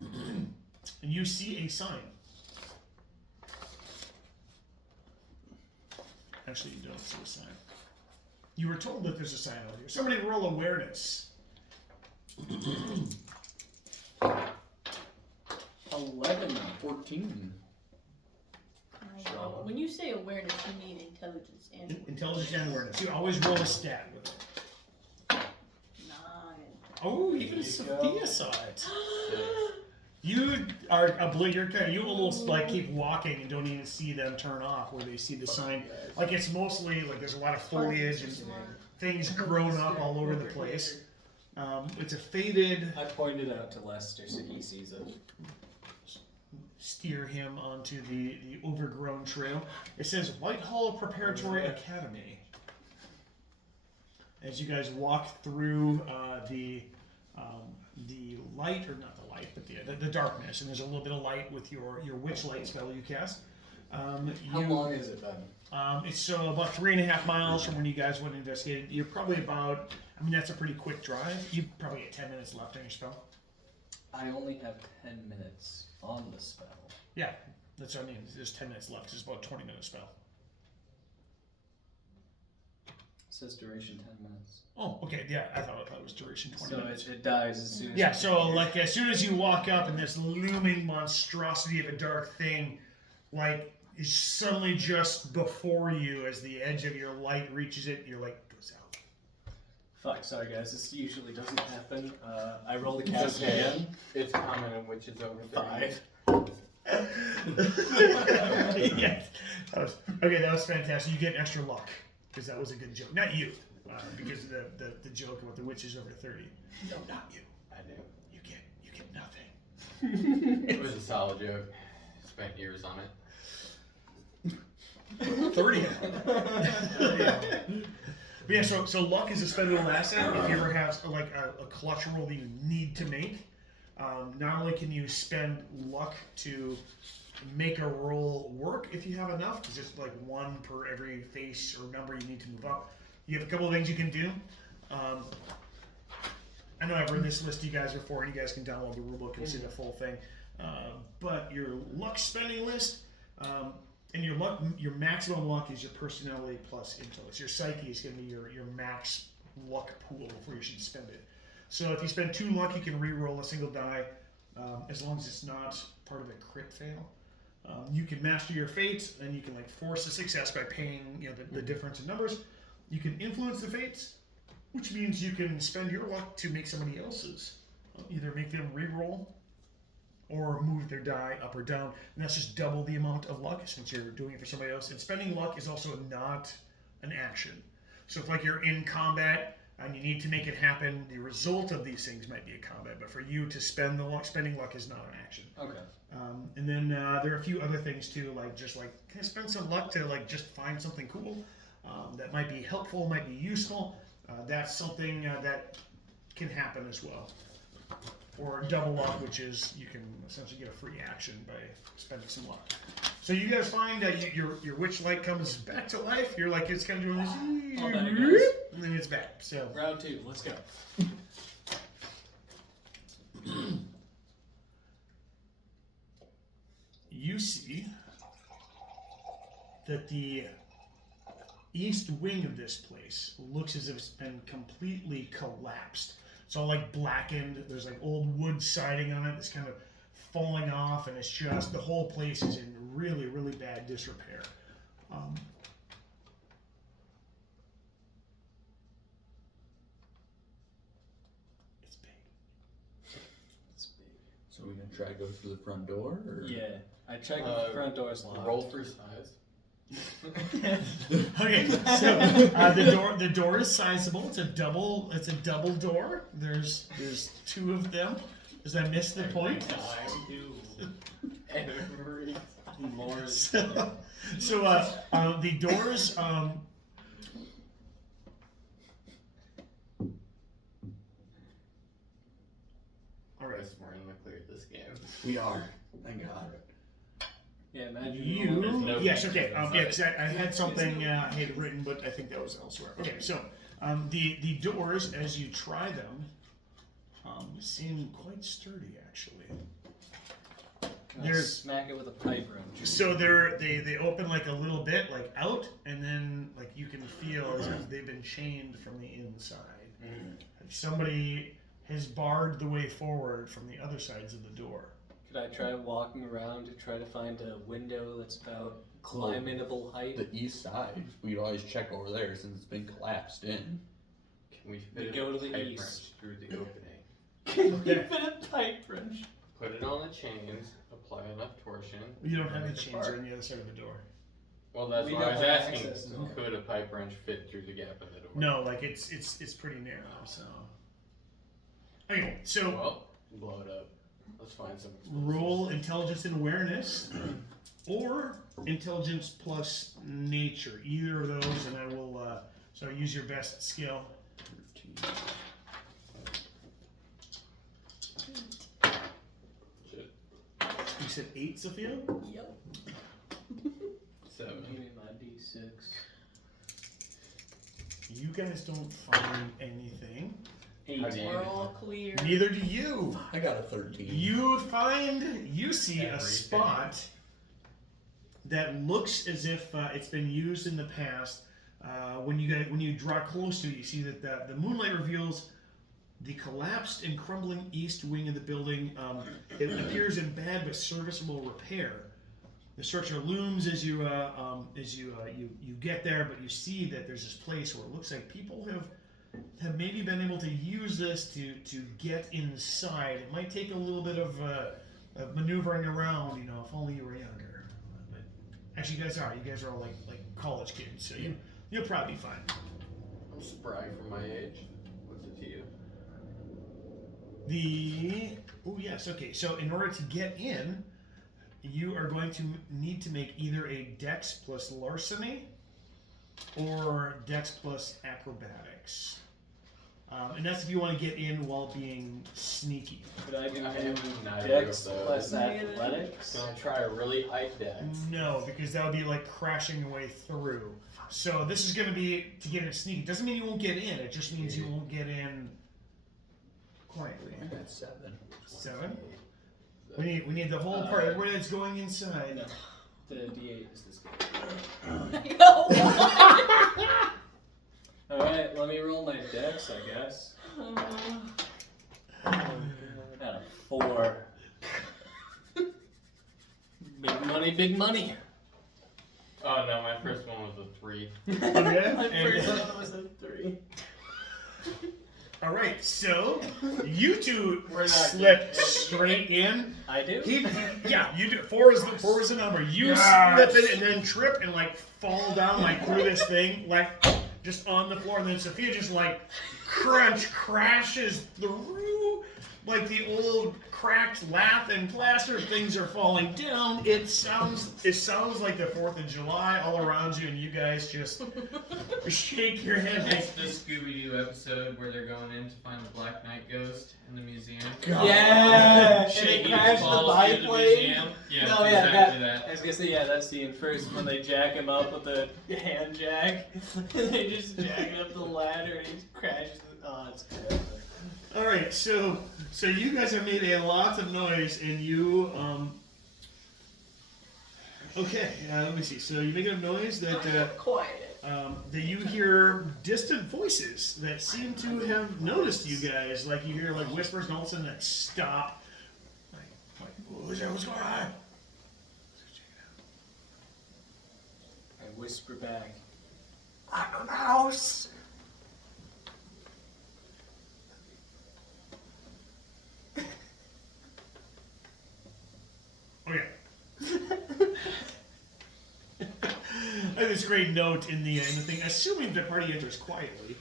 And you see a sign. Actually, you don't see a sign. You were told that there's a sign out here. Somebody roll awareness. 11. 14. Sure. When you say awareness, you mean intelligence and Intelligence and awareness. You always roll a stat with it. 9. Oh, even There you Sophia go. saw it. You are you almost like keep walking and don't even see them turn off where they see the sign. Like it's mostly like there's a lot of foliage and things grown up all over the place. It's a faded. I pointed out to Lester so he sees it. Steer him onto the overgrown trail. It says Whitehall Preparatory Academy. As you guys walk through the light, or not the light, but the darkness, and there's a little bit of light with your witch light spell you cast. How long is it then? It's so about 3.5 miles from when you guys went and investigated. You're probably about, I mean, that's a pretty quick drive. You probably get 10 minutes left on your spell. I only have 10 minutes on the spell. Yeah, that's what I mean. There's 10 minutes left. It's about a 20-minute spell. It says duration 10 minutes. Oh, okay. Yeah, I thought it was duration 20 So minutes. it dies as soon as Yeah, you so hit it. like as soon as you walk up and this looming monstrosity of a dark thing, like is suddenly just before you as the edge of your light reaches it, your light goes out. Fuck, sorry guys, this usually doesn't happen. I roll the It's cast okay. again. It's common in witches over 30. 5. Yes. That was fantastic. You get extra luck because that was a good joke. Not you, because of the joke about the witches over 30. No, not you. I knew. You get nothing. It was a solid joke. Spent years on it. 30. But yeah, so luck is a spendable asset. If you ever have like a clutch roll that you need to make, not only can you spend luck to make a roll work if you have enough, because it's like 1 per every face or number you need to move up. You have a couple of things you can do. I know I've read this list you guys before, and you guys can download the rulebook and see the full thing. But your luck spending list, and your maximum luck is your personality plus influence. Your psyche is going to be your max luck pool before you should spend it. So if you spend 2 luck, you can re-roll a single die, as long as it's not part of a crit fail. You can master your fate, and you can like force a success by paying the difference in numbers. You can influence the fates, which means you can spend your luck to make somebody else's. Either make them re-roll or move their die up or down, and that's just double the amount of luck since you're doing it for somebody else. And spending luck is also not an action. So if like you're in combat and you need to make it happen, the result of these things might be a combat, but for you to spend the luck, spending luck is not an action. Okay. And then there are a few other things too, like just like can I spend some luck to like just find something cool that might be helpful, might be useful. That's something that can happen as well. Or double luck, which is you can essentially get a free action by spending some luck. So you guys find that your witch light comes back to life. You're like it's kind of doing this, I'll bet it goes. and then it's back. So Round 2, let's go. that the east wing of this place looks as if it's been completely collapsed. It's all like blackened. There's like old wood siding on it that's kind of falling off, and it's just the whole place is in really, really bad disrepair. It's big. It's big. So we gonna try to go through the front door? Or? Yeah, I checked the front door's locked. Roll for size. Okay, so the door is sizable. It's a double door. There's two of them. Does I miss the point? Every More. So the doors. All right. We're in the clear this game. We are. Thank God. Yeah, imagine You yes, okay. Yeah, 'cause I had something I had written, but I think that was elsewhere. Okay, so the doors, as you try them, seem quite sturdy, actually. There's smack it with a pipe wrench. so they open like a little bit, like out, and then like you can feel as if they've been chained from the inside. Like somebody has barred the way forward from the other sides of the door. Could I try walking around to try to find a window that's about climbable height? The east side. We'd always check over there since it's been collapsed in. Can we We fit go a to the pipe east. wrench through the opening? Can we fit a pipe wrench? Put it on the chains, apply enough torsion. You don't have and the make it chains apart. on the other side of the door. Well, that's We what I don't was have asking. access to it. Could a pipe wrench fit through the gap in the door? No, like it's pretty narrow. So okay, so Well, blow it up. Let's find some. roll intelligence and awareness, or intelligence plus nature. Either of those, and I will. So use your best skill. 13. Shit. You said 8, Sophia. Yep. 7. Give me my D6. You guys don't find anything. How do you- We're all clear. Neither do you. I got a 13. You see a Everything. spot that looks as if it's been used in the past. When you draw close to it, you see that the moonlight reveals the collapsed and crumbling east wing of the building. It appears in bad but serviceable repair. The structure looms as you get there, but you see that there's this place where it looks like people have maybe been able to use this to get inside. It might take a little bit of maneuvering around, if only you were younger. But actually, you guys are all like college kids, so you'll probably be fine. I'm spry for my age. What's it to you? Yes, okay. So in order to get in, you are going to need to make either a Dex plus larceny or Dex plus acrobatics. And that's if you want to get in while being sneaky. Could I do I have neither Dex of those. plus athletics? Can I try a really high dex? No, because that would be like crashing your way through. So this is going to be to get in sneaky. Doesn't mean you won't get in. It just means you won't get in quietly. I got 7. 7. We need the whole part. Everybody that's going inside. No. The D8 is this good. No. Alright, let me roll my Dex, I guess. Got a 4. Big money, big money. Oh no, my first one was a 3. Okay. My And- first one was a 3. all right. So you two We're not slip getting- straight in. I do? Yeah, you do. 4 is the number. You slip in and then trip and like fall down like through this thing, like just on the floor. And then Sophia just like crashes through like the old cracked lath and plaster. Things are falling down. It sounds like the 4th of July all around you, and you guys just shake your head It's like, the Scooby-Doo episode where they're going in to find the Black Knight ghost in the museum. Yeah! And Shaky they crash the falls through the biplane. museum. Yeah, No, it's yeah, exactly I that. was gonna say, yeah, that scene first when they jack him up with the hand jack. And they just jack up the ladder and he crashes. Oh, it's good. all right. So you guys have made a lot of noise, and you Okay, let me see. So you make a noise that Quiet. that you hear distant voices that seem to have noticed you guys. Like you hear like whispers, and all of a sudden that stop. Like who's there? What's going on? I whisper back. I'm in the house. Okay. I have this great note in the thing, assuming the party enters quietly.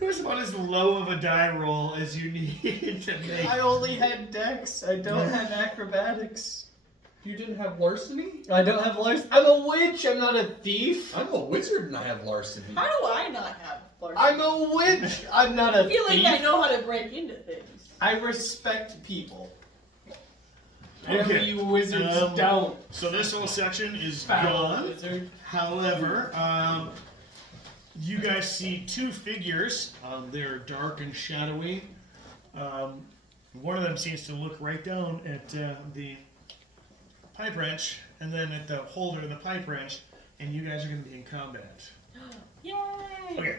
It was about as low of a die roll as you needed to make. I only had dex. I don't have acrobatics. You didn't have larceny? I don't have larceny. I'm a witch. I'm not a thief. I'm a wizard and I have larceny. How do I not have larceny? I'm a witch. I'm not a I feel like thief. I know how to break into things. I respect people. Okay. Apparently you wizards don't. So this whole section is Foul gone. wizard. However, you guys see two figures. They're dark and shadowy. One of them seems to look right down at the pipe wrench, and then at the holder of the pipe wrench, and you guys are going to be in combat. Yay! Okay.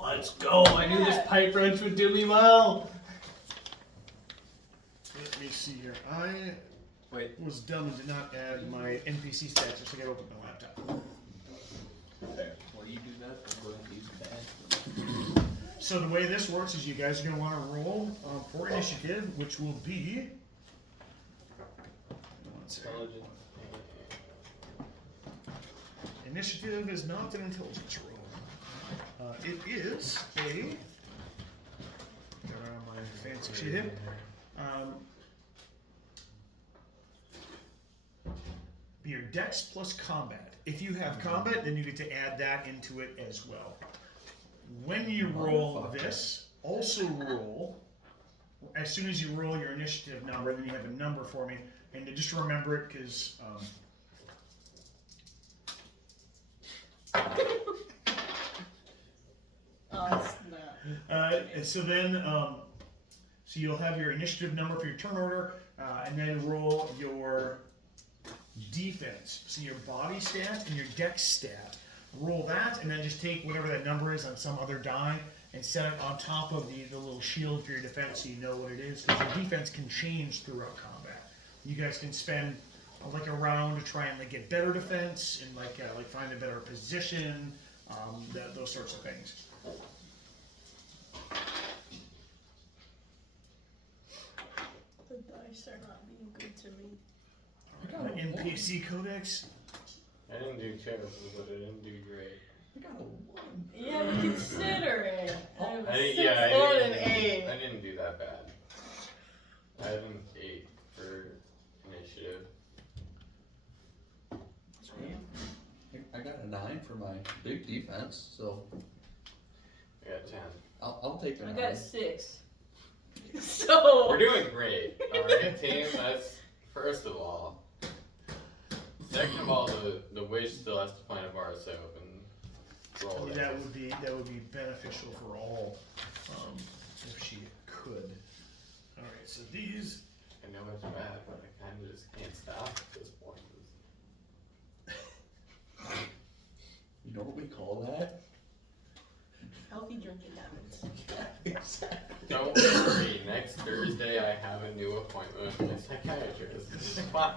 Let's go. I knew this pipe wrench would do me well. Let me see here. I Wait. was dumb and did not add my NPC stats, just to get open my laptop. Fair. While you do that, I'm going to use the bathroom. So the way this works is you guys are going to want to roll for initiative, which will be... One second. Initiative is not an intelligence roll. It is a... Got on my fancy sheet here. Be your dex plus combat. If you have combat, then you get to add that into it as well. When you roll this, also roll, as soon as you roll your initiative number, then you have a number for me. And to just remember it, because... so then, so you'll have your initiative number for your turn order, and then roll your defense. So your body stat and your dex stat. Roll that, and then just take whatever that number is on some other die and set it on top of the little shield for your defense, so you know what it is. Because your defense can change throughout combat. You guys can spend like a round to try and like get better defense and like find a better position, those sorts of things. The dice are not being good to me. NPC Codex. I didn't do terrible, but I didn't do great. I got a 1. Yeah, but consider it. I have a I 6 didn't, yeah, and I an 8. didn't do that bad. I had an 8 for initiative. I got a 9 for my big defense, so I got 10. I'll take the I 9. got a 6. So We're doing great. Alright, team, that's first of all. Second of all, the witch still has to find a bar of soap and roll it. That would be beneficial for all, if she could. All right, so these. I know it's bad, but I kind of just can't stop at this point. You know what we call that? healthy drinking habits. Exactly. Don't worry, next Thursday I have a new appointment with a psychiatrist. It's fine.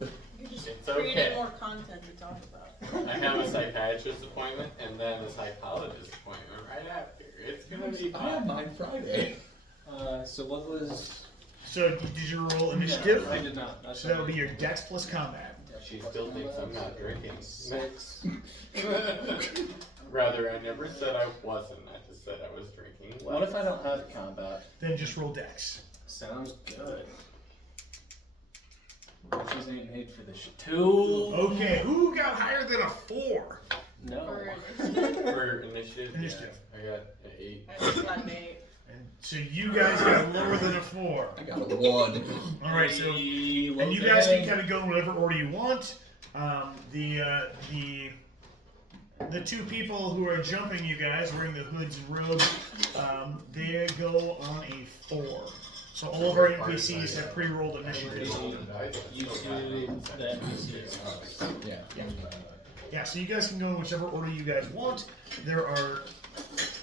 You're just It's creating okay. more content to talk about. I have a psychiatrist appointment and then a psychologist appointment right after. It's gonna be I have fun. mine Friday. So what was... So did you roll initiative? No, I did not. That's So that would be your dex plus combat. She still thinks I'm not drinking. 6. Rather, I never said I wasn't. I just said I was drinking. What if I don't have combat? Then just roll dex. Sounds good. Witches ain't made for this shit. 2. Okay, who got higher than a 4? No. Or- For initiative? Initiative. Yeah, I got an 8. I just got an 8. And so you guys got lower than a 4. I got a 1. All right, so and you guys can kind of go in whatever order you want. The two people who are jumping you guys, wearing the hoods and robes, they go on a 4. So all of our NPCs have pre-rolled initiative. You two, the NPCs. Yeah. Yeah, so you guys can go in whichever order you guys want. There are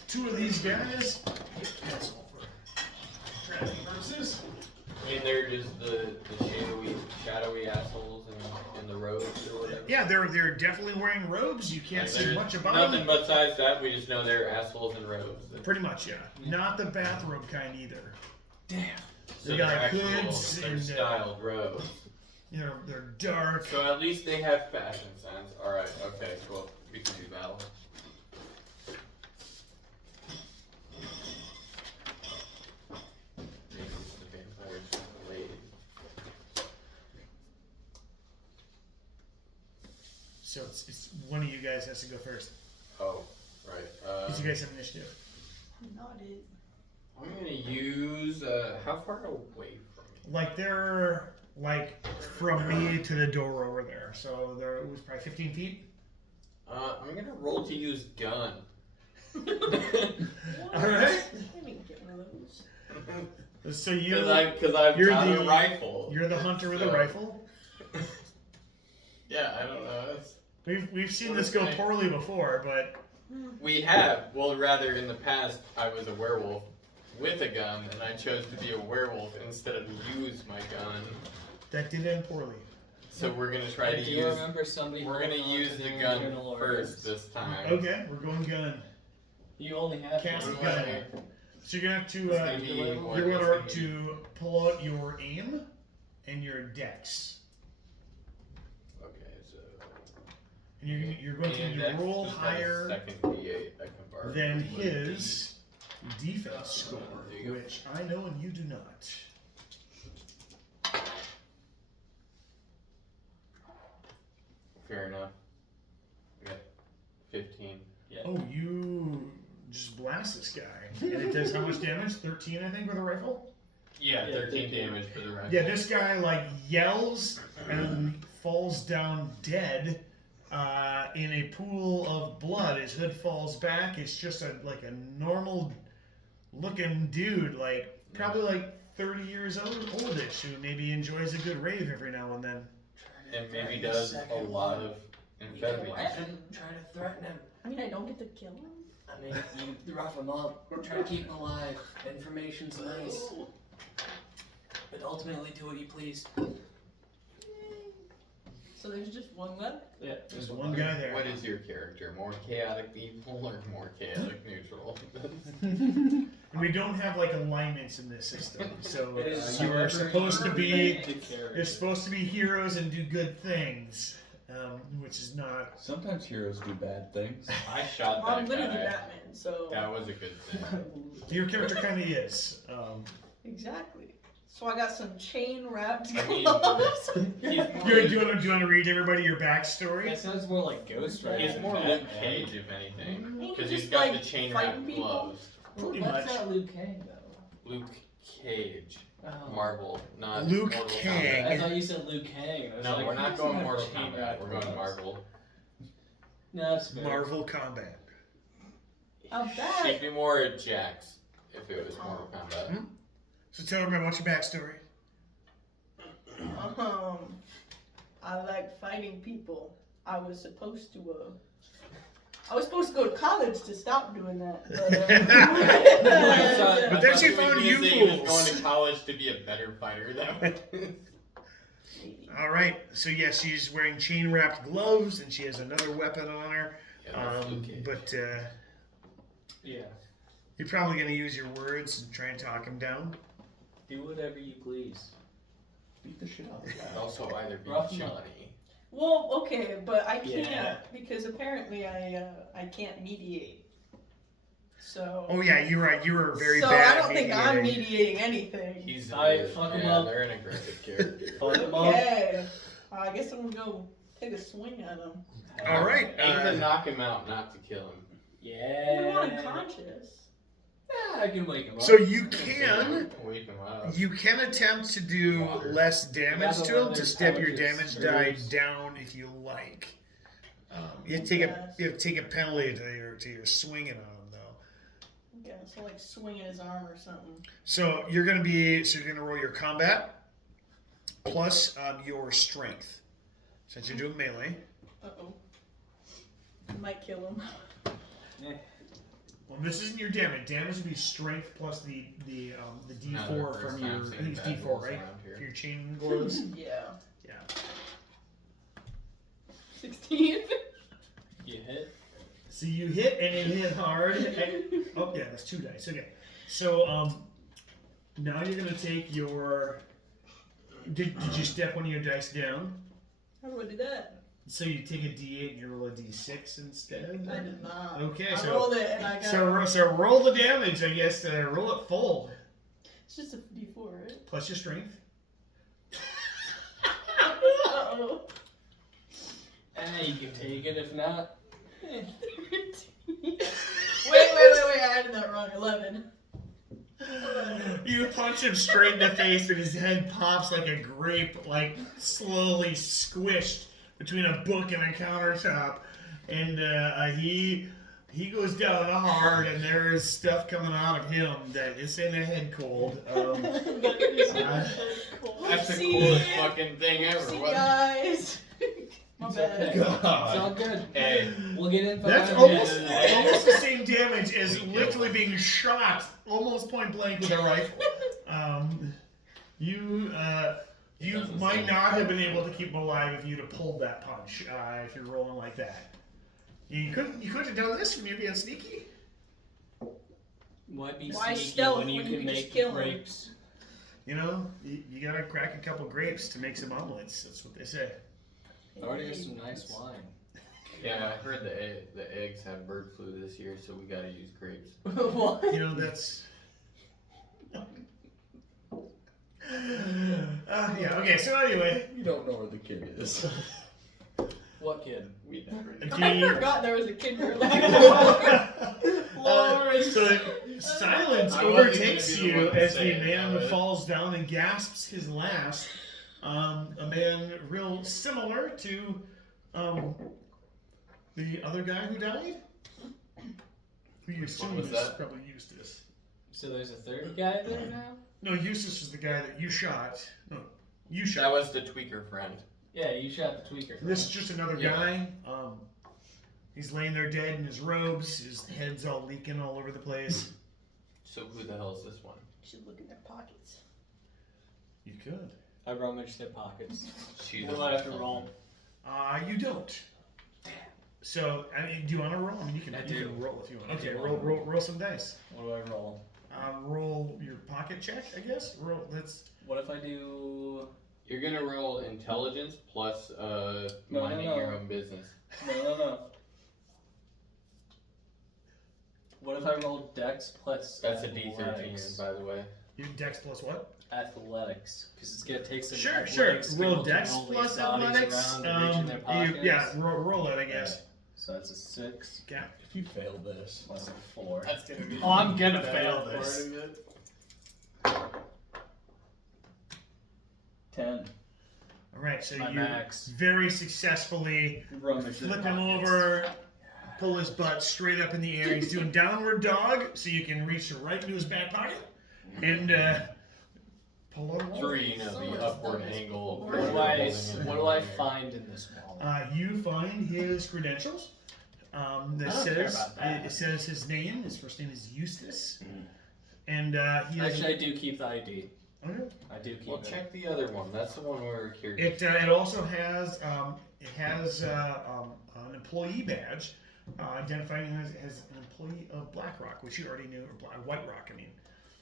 2 of these guys. That's all for tracking purposes. And they're just the shadowy assholes in the robes or whatever. Yeah, they're definitely wearing robes. You can't see There's much about nothing them. besides that. We just know they're assholes in robes. Pretty much, yeah. Not the bathrobe kind either. Damn. So They they're got actual, hoods they're and styled robes. they're dark. So at least they have fashion sense. All right. Okay. Cool. We can do battle. Maybe it's the vampires from the lady. So it's one of you guys has to go first. Oh, right. Because you guys have initiative. Not it. I'm gonna use. How far away from me? Like they're like from me to the door over there. So it was probably 15 feet. I'm gonna roll to use gun. All right. I didn't get one of those. So you Because I've you're got the- a rifle. you're the hunter with a So- rifle. Yeah, I don't know. We've seen this go poorly before, but We have. Well, rather in the past, I was a werewolf with a gun, and I chose to be a werewolf instead of use my gun. that did end poorly. So we're gonna try I to do use. remember somebody. We're gonna holding on use to the their gun internal first organs. this time. Okay, we're going gun. You only have Cast one. gun. So you're gonna have to It's gonna be what you're it's going gonna to pull out your aim and your dex, Okay, so. and you're going to Index roll just has higher second D8 I can borrow. than his defense score, There you go. which I know and you do not. Fair enough. I got 15. Oh, you just blast this guy, and it does how much damage? 13, I think, with a rifle. Yeah, Yeah, 13 15. damage for the rifle. Yeah, this guy like yells and falls down dead in a pool of blood. His hood falls back. It's just a normal looking dude, like probably like 30 years oldish, who maybe enjoys a good rave every now and then. And maybe does a lot of amphetamines. Try to threaten him. I mean, I don't get to kill him. I mean, you rough him up, try to keep him alive. Information's nice. But ultimately, do what you please. So there's just one left? Yeah. There's one guy there. What is your character? More chaotic evil or more chaotic neutral? And we don't have like alignments in this system, so It is you are supposed to be. the character. You're supposed to be heroes and do good things, which is not. Sometimes heroes do bad things. I shot Well, I'm that literally guy. Batman, so. That was a good thing. Your character kind of is. Exactly. So I got some chain wrapped I mean, gloves. He's more, Do you want to read everybody your backstory? That sounds more like Ghost Rider. he's than more Batman. Luke Cage, if anything. Ain't Because he he's just, got like, the chain fighting wrapped people? gloves. Pretty That's much. not Luke Cage though. Luke Cage. Oh. Marvel, not Luke Mortal Cage. Kombat. I thought you said Luke Cage. I was No, like, we're not who's going gonna Mortal chain Kombat. wrap We're going gloves? Marvel. No, that's fair. Marvel Combat. How She'd bad? be more at Jax if it was Mortal Kombat. So tell everybody what's your backstory. I like fighting people. I was supposed to go to college to stop doing that. But then she I thought found he you was gonna say he was fools. going to college to be a better fighter. That way. All right. So yeah, she's wearing chain wrapped gloves, and she has another weapon on her. Yeah, that's Luke Cage. But Yeah. you're probably gonna use your words and try and talk him down. Do whatever you please. Beat the shit out of the guy. I'd also either be Rough him up. Johnny. Well, okay, but I can't Yeah. because apparently I can't mediate. So. Oh yeah, you're right. You were very so bad. I don't at think I'm mediating. mediating anything. He's Fuck him up. They're an aggressive character. Fuck him up. Okay. I guess I'm gonna go take a swing at him. All right. Aim to knock him out, not to kill him. Yeah. We're not unconscious. Yeah, I can wake him up. So you can Wake him up. attempt to do Water. less damage to him to step your Intelligence damage die moves. down if you like. You have to take a penalty to your swinging on him though. Yeah, so like swinging his arm or something. So you're gonna roll your combat plus your strength, since you're doing melee. Uh-oh. I might kill him. Well, this isn't your damage. Damage would be strength plus the D4 from your. I think it's D4, right? For your chain gloves. Yeah. Yeah. 16. You hit. So you hit and it hit hard. Oh yeah, that's 2 dice. Okay. So now you're gonna take your. Did you step one of your dice down? How do I do that? So you take a D8 and you roll a D6 instead. I did not. Okay, I so rolled it and I got. so roll the damage. I guess roll it full It's just a D4, right? plus your strength. Uh-oh. You can take it if not. wait, I added that wrong. 11. You punch him straight in the face and his head pops like a grape, like slowly squished between a book and a countertop. And he goes down hard and there is stuff coming out of him that is in a head cold. That's the See coolest ya. fucking thing ever. See, What? guys. My It's bad. okay. It's all good. Hey, We'll get in. That's almost the same damage as literally being shot almost point blank with a rifle. You might not have been able to keep him alive if you'd have pulled that punch. If you're rolling like that, you couldn't have done this when you're being sneaky. Why be Why sneaky stealth when you when can you just make kill him? grapes? You know, you gotta crack a couple grapes to make some omelets. That's what they say. I already got some nice wine. yeah, I heard the eggs have bird flu this year, so we gotta use grapes. What? You know, that's. Yeah. Okay. So anyway, You don't know where the kid is. What kid? We never I forgot there was a kid here. So silence I wasn't overtakes gonna be the you one to as say the it, man but- falls down and gasps his last. A man real similar to the other guy who died. Who you assume was is that? probably Eustace. So there's a third guy there now? No, Eustace was the guy that you shot. No, you That shot. was the tweaker friend. Yeah, you shot the tweaker. This is just another Yeah. guy. He's laying there dead in his robes. His head's all leaking all over the place. So who the hell is this one? Should look in their pockets. You could. I rummaged their pockets. She's What do I have to roll? You don't. So, I mean, do you want to roll? I mean, you can roll if you want. I Okay, do roll some dice. What do I roll? Roll your pocket check, I guess. Let's. What if I do... You're gonna roll intelligence plus minding no. your own business. No. What if I roll Dex plus That's a athletics? D13, by the way. Your dex plus what? Athletics, because it's gonna take some Sure. athletics Roll people to dex roll these plus bodies athletics. around and reach in their pockets. Yeah, roll it, I guess. So that's a 6 Yeah. If you fail this, plus a 4. That's gonna be. Oh, I'm gonna fail this. 10. All right, so My you max. very successfully Rummage their flip him pockets. over, pull his butt straight up in the air. He's doing downward dog, so you can reach right into his back pocket and pull out a wallet. 3, the upward angle. What do I find in this wallet? You find his credentials. That I don't care says about that. it says his name. His first name is Eustace, and he has. Actually, I do keep the ID. Okay. I do keep Well, it. check the other one. That's the one we were curious. It also has an employee badge identifying him as an employee of BlackRock, which you already knew, or White Rock. I mean,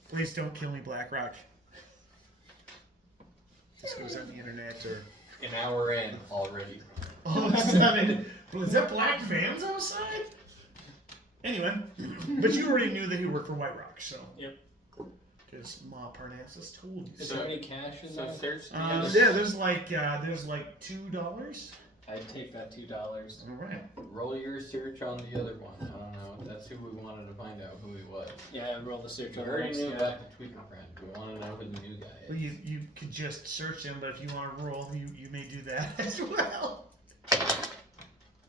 please don't kill me, BlackRock. This goes on the internet or. An hour in already. All of a sudden, was that black vans outside? Anyway, but you already knew that he worked for White Rock, so. Yep. Because Ma Parnassus told you. Is So- there any cash in So there? search the Yeah, other. there's like $2. I'd take that $2. All right. Roll your search on the other one. I don't know. That's who we wanted to find out who he was. Yeah, roll the search We on the already next knew guy. about the tweaker friend. We want to know who the new guy Well, is. you could just search him, but if you want to roll, you may do that as well.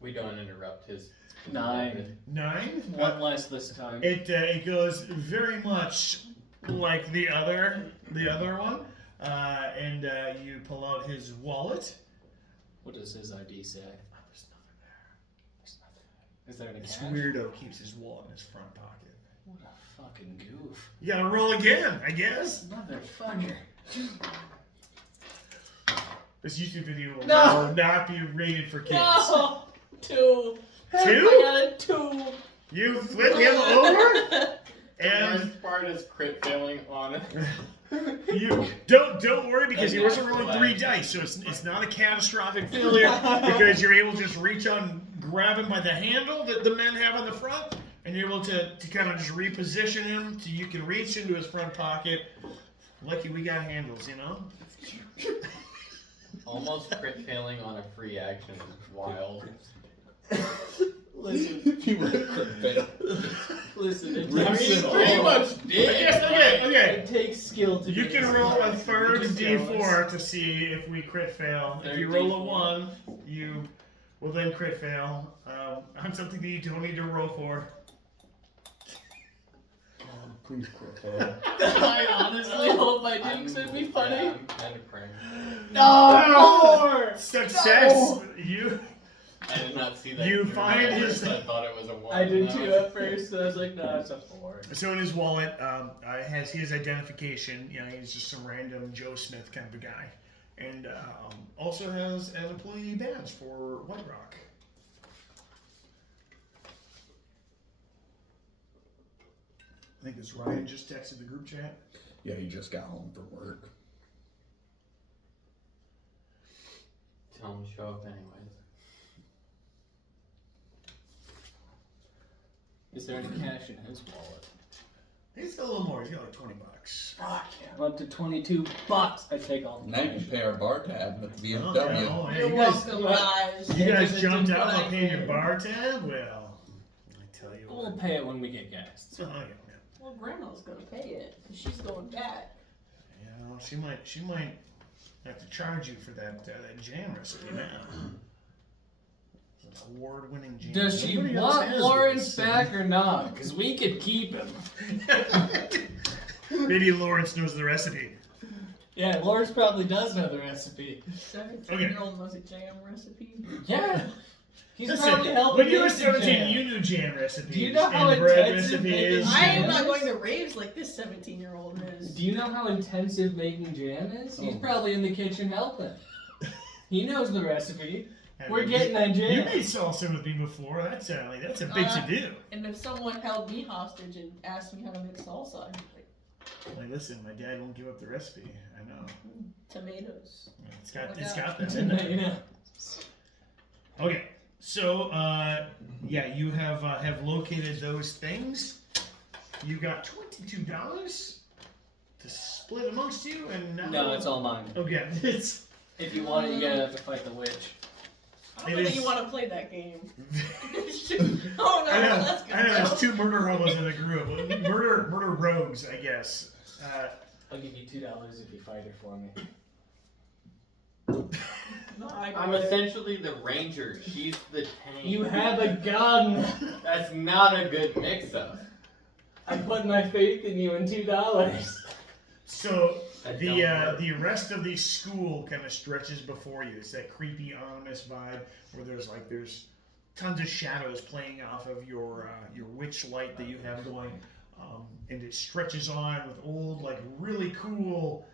We don't interrupt his 9. 9. One less this time. It goes very much like the other one, and you pull out his wallet. What does his ID say? There's nothing there. There's nothing. Is there any This cash? weirdo keeps his wallet in his front pocket. What a fucking goof. You gotta roll again, I guess. Motherfucker. This YouTube video will No. not be rated for kids. No! 2. 2? I got a 2. You flip him over, The and worst part is crit failing on it. you don't worry because he And wasn't that's rolling the 3 lag. dice, so it's not a catastrophic failure because you're able to just reach on, grab him by the handle that the men have on the front, and you're able to kind of just reposition him so you can reach into his front pocket. Lucky we got handles, you know. Almost crit failing on a free action is wild. Listen, You would crit fail. listen. It Rip takes, it Pretty off. much did. Yes, okay. it takes skill to You do can this. roll a You third just tell d4 to see if we crit fail. If Third you roll a D4. 1, you will then crit fail on something that you don't need to roll for. Please crit fail. I honestly hope my jinx would be funny. Yeah, I'm kind of praying. No! 4! Success! No. You I did not see that. You in the find reverse. his- I thought it was a 1. I did That too was- at first, and I was like, no, it's a 4. so in his wallet has his identification. You know, he's just some random Joe Smith kind of a guy, and also has an employee badge for White Rock. I think it's Ryan just texted the group chat. Yeah, he just got home from work. Tell him to show up anyways. Is there any cash in his wallet? He's got a little more. He's got like $20. Fuck yeah. I'm up to 22 bucks. I take all the Now you cash. can pay our bar tab at the Oh, VFW. yeah, oh, yeah, You're you guys, welcome, guys. you guys Just jumped did out what on I paying your did. bar tab? Well, I tell you We'll what. pay it when we get gas. Oh, yeah, Well, Grandma's gonna pay it. She's going back. yeah. You know, she might have to charge you for that jam recipe now. It's an award-winning jam. Does she Nobody else want has Lawrence this. back or not? Because we could keep him. Maybe Lawrence knows the recipe. Yeah, Lawrence probably does know the recipe. 17-year-old knows a jam recipe. Yeah. He's Listen, probably helping when you were make the 17, jam. you knew jam recipes. Do you know how and bread intensive recipes. I am Jam not is? going to raves like this 17-year-old is. Do you know how intensive making jam is? He's Oh. probably in the kitchen helping. He knows the recipe. I We're mean, getting that You jam. made salsa with me before. That's a big to do. And if someone held me hostage and asked me how to make salsa, I'd be like, Like, listen, my dad won't give up the recipe. I know. tomatoes. It's got Oh, that in there. You know. Okay, so yeah, you have located those things. You got $22 to split amongst you, and now No, it's all mine. okay. It's If you want it, you're gonna have to fight the witch. I don't It know that is- you want to play that game. Oh no, I know. let's go. I know. There's 2 murder hobos in the group. Murder rogues, I guess. I'll give you $2 if you fight her for me. No, I'm essentially the ranger. She's the tank. You have a gun. That's not a good mix-up. I put my faith in you in $2. So That the don't work. the rest of the school kind of stretches before you. It's that creepy, ominous vibe where there's tons of shadows playing off of your witch light that you have going, and it stretches on with old, like really cool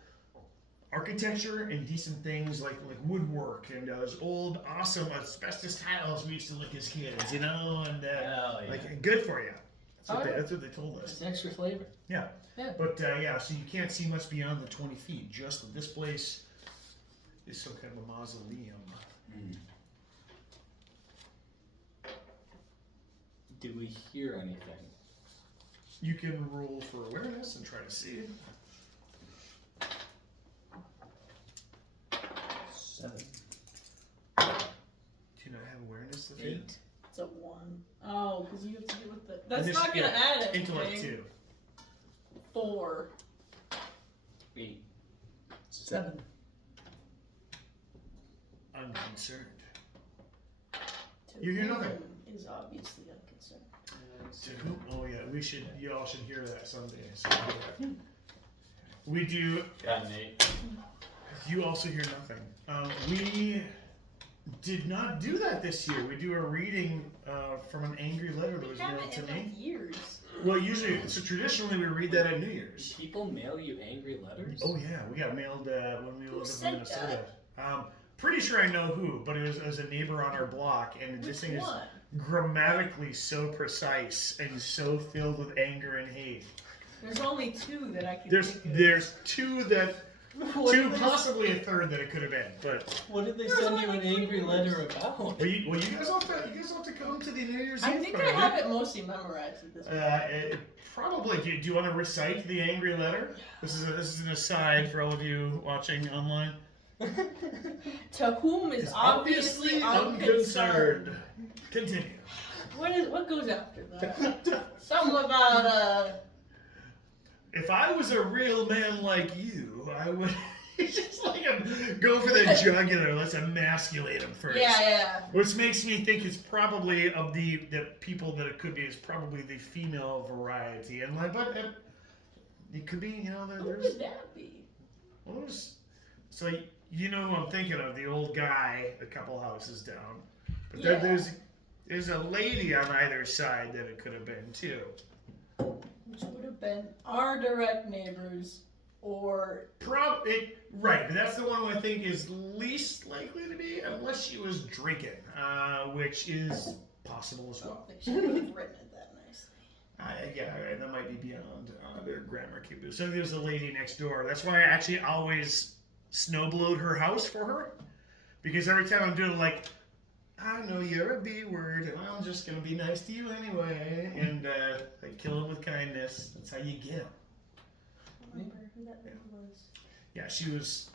architecture and decent things like woodwork and those old awesome asbestos tiles we used to lick as kids, you know, and Hell yeah. like good for you. Alright. That's what they told us. It's extra flavor. Yeah. Yeah. But yeah, so you can't see much beyond the 20 feet. Just that this place is some kind of a mausoleum. Do we hear anything? You can roll for awareness and try to see. 7. Do you not have awareness? Sophia? 8. It's a 1. Oh, because you have to do with the. That's Initi- not gonna yeah, add anything. Intellect 2. 4. 8. 7. Unconcerned. To You hear nothing. is obviously unconcerned. To whom? Oh yeah, you all should hear that someday. So we do. Got Nate. You also hear nothing. We did not do that this year. We do a reading from an angry letter that We was mailed haven't to in me. like years. Well, usually, so traditionally we read that at New Year's. People mail you angry letters? Oh yeah, we got mailed when we Who lived in sent Minnesota. Pretty sure I know who, but it was a neighbor on our block, and this thing Which is one? grammatically so precise and so filled with anger and hate. There's only two that I can There's think of. there's two that What two is- possibly a third that it could have been, but What did they There's send only you an three angry letters. letter about? well, you guys have to come to the New Year's I Eve think I party. have it mostly memorized at this point. Probably. Do you want to recite the angry letter? This is an aside for all of you watching online. To whom is It's obviously unconcerned. Continue. What goes after that? Something about If I was a real man like you, I would just like go for the jugular. Let's emasculate him first. yeah. Which makes me think it's probably of the people that it could be is probably the female variety, and like, but it could be, you know, Who there's would that be? well, so you know who I'm thinking of, the old guy a couple houses down, but Yeah. there's a lady on either side that it could have been too. Which would have been our direct neighbors, or Right, but that's the one who I think is least likely to be, unless she was drinking, which is possible as I well. don't think she would have written it that nicely. Yeah, that might be beyond their grammar capability. So there's a lady next door. That's why I actually always snowblowed her house for her, because every time I'm doing like, I know you're a B word, and I'm just gonna be nice to you anyway, and I kill him with kindness. That's how you get him. I don't remember who that lady was. Yeah, she was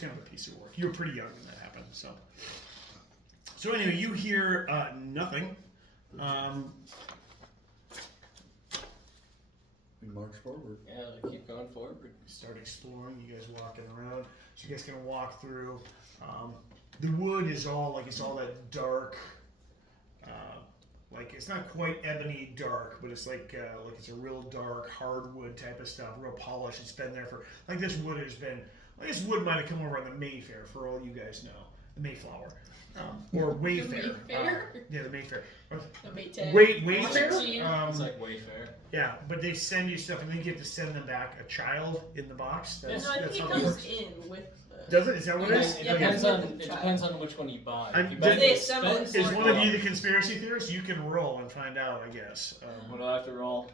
kind of a piece of work. You were pretty young when that happened, so. So anyway, you hear nothing. We march forward. Yeah, keep going forward. Start exploring. You guys walking around. So you guys gonna walk through. The wood is all like it's all that dark. Like it's not quite ebony dark, but it's like it's a real dark hardwood type of stuff, real polished. It's been there for like this wood has been. Like this wood might have come over on the Mayfair for all you guys know, the Mayflower, or Wayfair. Mayfair? Yeah, the Mayfair. The Maytag. Wayfair. It's like Wayfair. Yeah, but they send you stuff, and then you get to send them back a child in the box. That's, No, I that's think how it it comes works. in with the. Does it? Is that what it is? It Yeah, depends yeah. on it depends on which one you buy. I'm- If you buy Did the they assemble it expensive- Is one of you the conspiracy theorist? You can roll and find out, I guess. What do I have to roll?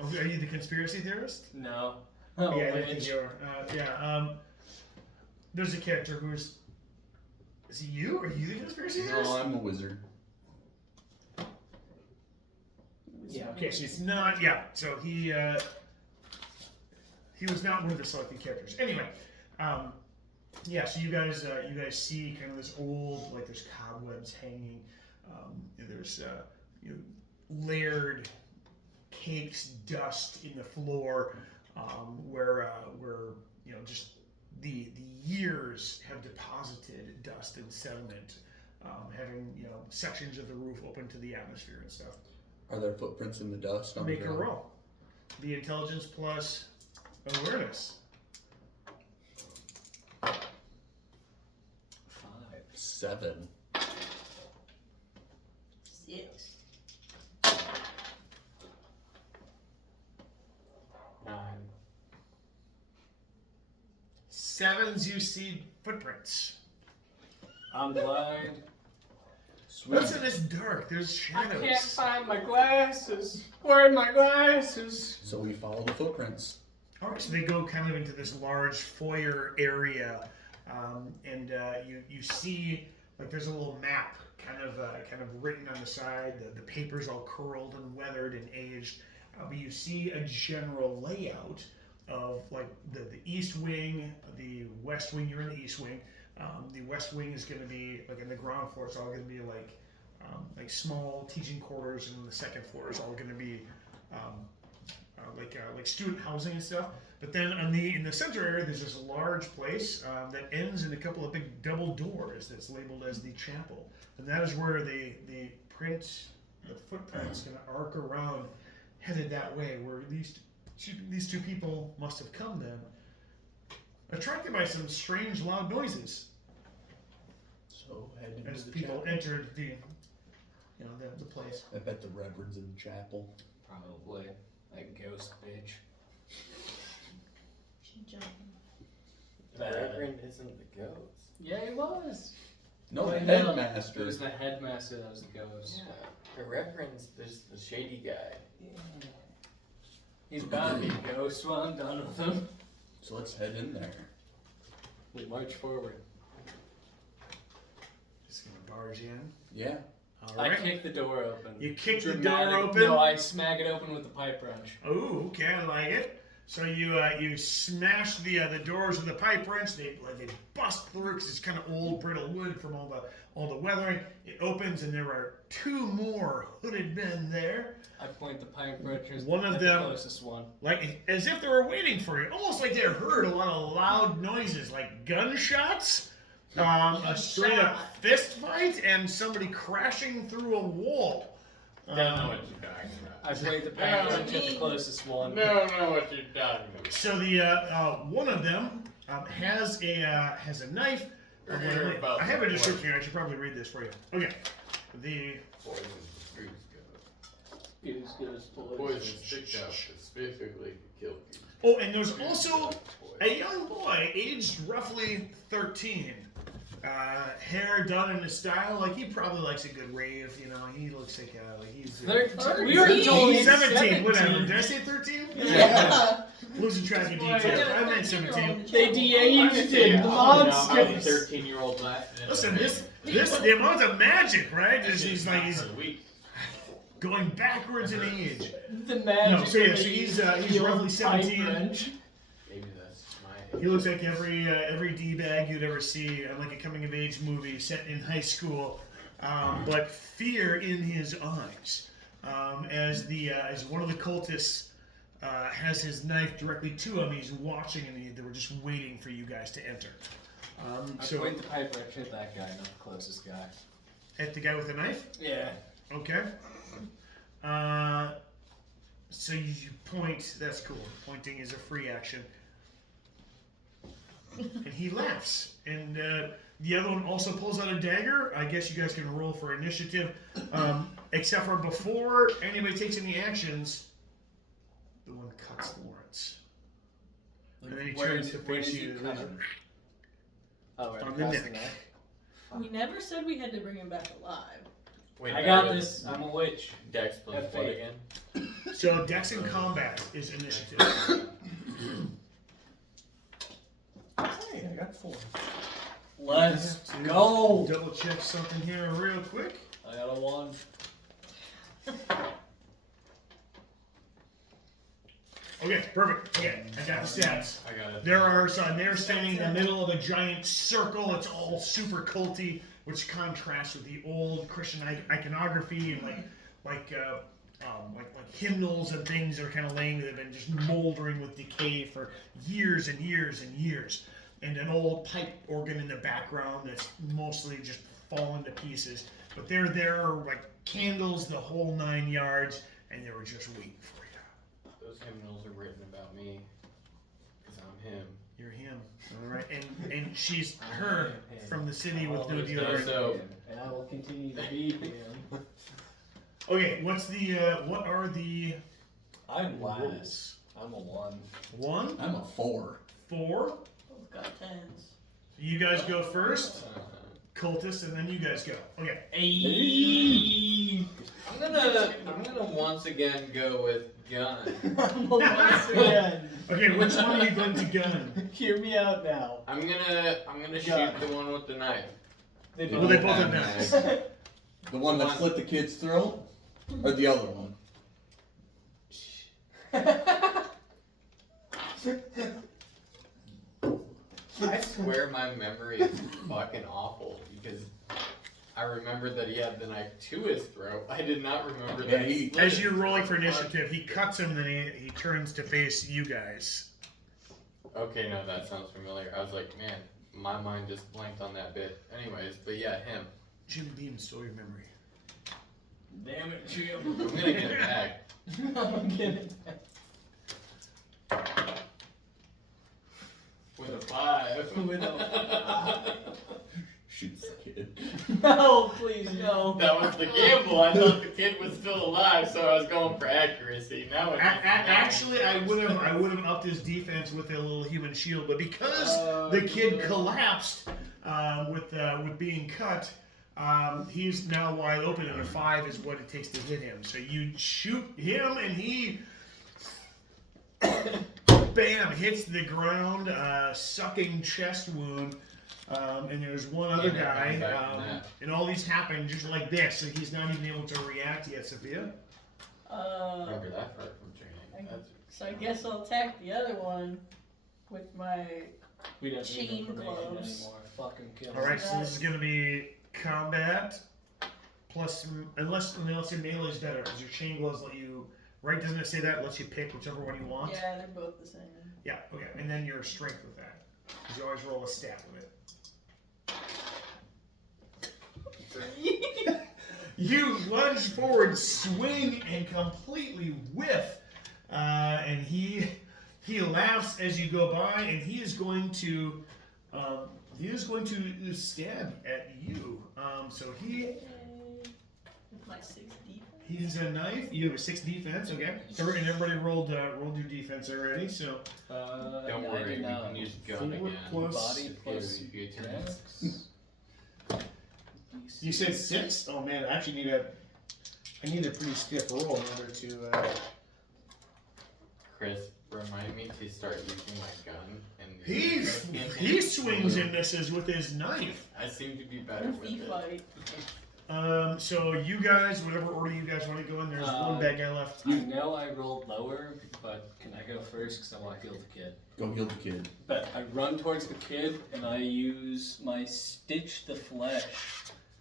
Are you the conspiracy theorist? No. Oh, Yeah, I didn't think witch. you are. There's a character who's. Is it you? Are you the conspiracy theorist? No, I'm a wizard. Yeah. Okay, so it's not. Yeah. So he was not one of the selected characters. Anyway, yeah. So you guys see kind of this old, like there's cobwebs hanging. And there's layered cakes, dust in the floor, where just the years have deposited dust and sediment, having sections of the roof open to the atmosphere and stuff. Are there footprints in the dust on Make the a ground? roll. The intelligence plus awareness. 5. 7. 6. 9. 7s, you see footprints. I'm blind. Listen, it's dark. There's shadows. I can't find my glasses. Where are my glasses? So we follow the footprints. All right, so they go kind of into this large foyer area, and you see like there's a little map kind of written on the side. The paper's all curled and weathered and aged, but you see a general layout of like the east wing, the west wing. You're in the east wing. The west wing is going to be like in the ground floor. It's all going to be like small teaching quarters, and then the second floor is all going to be like student housing and stuff. But then in the center area, there's this large place that ends in a couple of big double doors that's labeled as the chapel, and that is where the footprints going to arc around, headed that way, where these two people must have come then, attracted by some strange loud noises So head into as the people chapel. entered the place. I bet the Reverend's in the chapel. Probably. That ghost bitch. She jumped. The Reverend isn't the ghost. Yeah, he was. No, the Wait, headmaster. It was the headmaster that was the ghost. Yeah. The Reverend's the shady guy. He's bound to be a ghost while I'm done with him. So let's head in there. We march forward. Just gonna barge in. Yeah. All I right. kick the door open. You kick the Dramatic- door open. No, I smack it open with the pipe wrench. Oh, okay, I like it. So you smash the doors with the pipe wrench. They bust through because it's kind of old, brittle wood from all the weathering. It opens and there are two more hooded men there, I point the pipe wrench at One of the them- closest one. like as if they were waiting for you, almost like they heard a lot of loud noises, like gunshots, a straight up fist fight, and somebody crashing through a wall. Don't know what you're talking about. I point the pipe wrench at the closest one. Don't know what you're talking about. So the one of them has a knife. I have a description here. I should probably read this for you. Okay. The Poison goose goes. Goose, Poison sticks out specifically to kill you. oh, and there's also a young boy, aged roughly 13. Hair done in a style like he probably likes a good rave. You know, he looks like he's 13. We were told he's 17. Whatever. 17. Did I say 13? Yeah. Losing track of details. I meant 17. They de-aged him. The monsters. 13-year-old left. Listen, this the amount of magic, right? He's going backwards in age. The magic. No, so yeah, of so the he's steel roughly pipe 17. wrench. Maybe that's my He looks like every D-bag you'd ever see in like a coming-of-age movie set in high school, but fear in his eyes, as one of the cultists has his knife directly to him. He's watching, and they were just waiting for you guys to enter. I So point the pipe wrench at that guy, not the closest guy. at the guy with the knife. Yeah. Okay. So you point. That's cool. Pointing is a free action. And he laughs. And the other one also pulls out a dagger. I guess you guys can roll for initiative. Except for before anybody takes any actions, the one cuts Lawrence. And then he turns to where face does he you. cut him? Oh, right On the across the neck. neck. We never said we had to bring him back alive. Wait, I got this. I'm a witch. Dex plus Have what faith. again? So Dex in combat is initiative. Hey, I got 4. Let's go. Double check something here real quick. I got a 1. Okay, perfect. Okay, I got the stats. I got it. They're standing in the middle of a giant circle. It's all super culty, which contrasts with the old Christian iconography and like hymnals and things that are kind of laying that have been just moldering with decay for years and years and years. And an old pipe organ in the background that's mostly just fallen to pieces. But they're there like candles, the whole 9 yards, and they were just waiting for you. Those hymnals are written about me. Because I'm him. You're him. All right, and she's her from the city with no Always deodorant. So- and I will continue to be him. Okay, what are the I'm rules? last. I'm a 1. 1, I'm a 4. 4. Both got 10s. You guys go first, cultist, and then you guys go. Okay. Hey. I'm gonna once again go with gun. Once again. Okay, which one are you going to gun? Hear me out now. I'm gonna shoot the one with the knife. They Well, both they both have knives. The one that slit the kid's throat? Or the other one? I swear my memory is fucking awful because I remembered that he had the knife to his throat. I did not remember Yeah, that. he- he slit As his you're rolling for throat. initiative, he cuts him, then he turns to face you guys. Okay, no, that sounds familiar. I was like, man, my mind just blanked on that bit. Anyways, but yeah, him. Jim Beam stole your memory. Damn it, Jim. I'm gonna get it back. I'm kidding. With a 5. With a Shoots the kid. No, please, no. That was the gamble. I thought the kid was still alive, so I was going for accuracy. Now it's Actually, I would have upped his defense with a little human shield, but because the kid collapsed with being cut, he's now wide open, and a 5 is what it takes to hit him. So you shoot him, and he, bam, hits the ground, sucking chest wound. And there's one other guy, and all these happen just like this, so he's not even able to react yet, Sophia. Remember that part from training. So I guess I'll attack the other one with my. We don't Chain need information gloves. anymore. Fucking kill. Alright, so this is going to be combat, plus, unless your melee is better, because your chain gloves let you, right, doesn't it say that? It lets you pick whichever one you want? Yeah, they're both the same. Yeah, okay, and then your strength with that, because you always roll a stat with it. You lunge forward, swing, and completely whiff. And he laughs as you go by, and he is going to stab at you. So With my 6 defense. he's a knife. You have a 6 defense. Okay. And everybody rolled your defense already. So Don't worry, we can use gun 4 again. plus. Body plus If you dex. You said 6? Oh man, I actually need a pretty stiff roll in order to. Chris, remind me to start using my gun. And He swings and misses with his knife. I seem to be better with Goofy it. fight. So you guys, whatever order you guys want to go in, there's one bad guy left. I know I rolled lower, but can I go first? Because I want to heal the kid. Go heal the kid. But I run towards the kid and I use my Stitch the Flesh.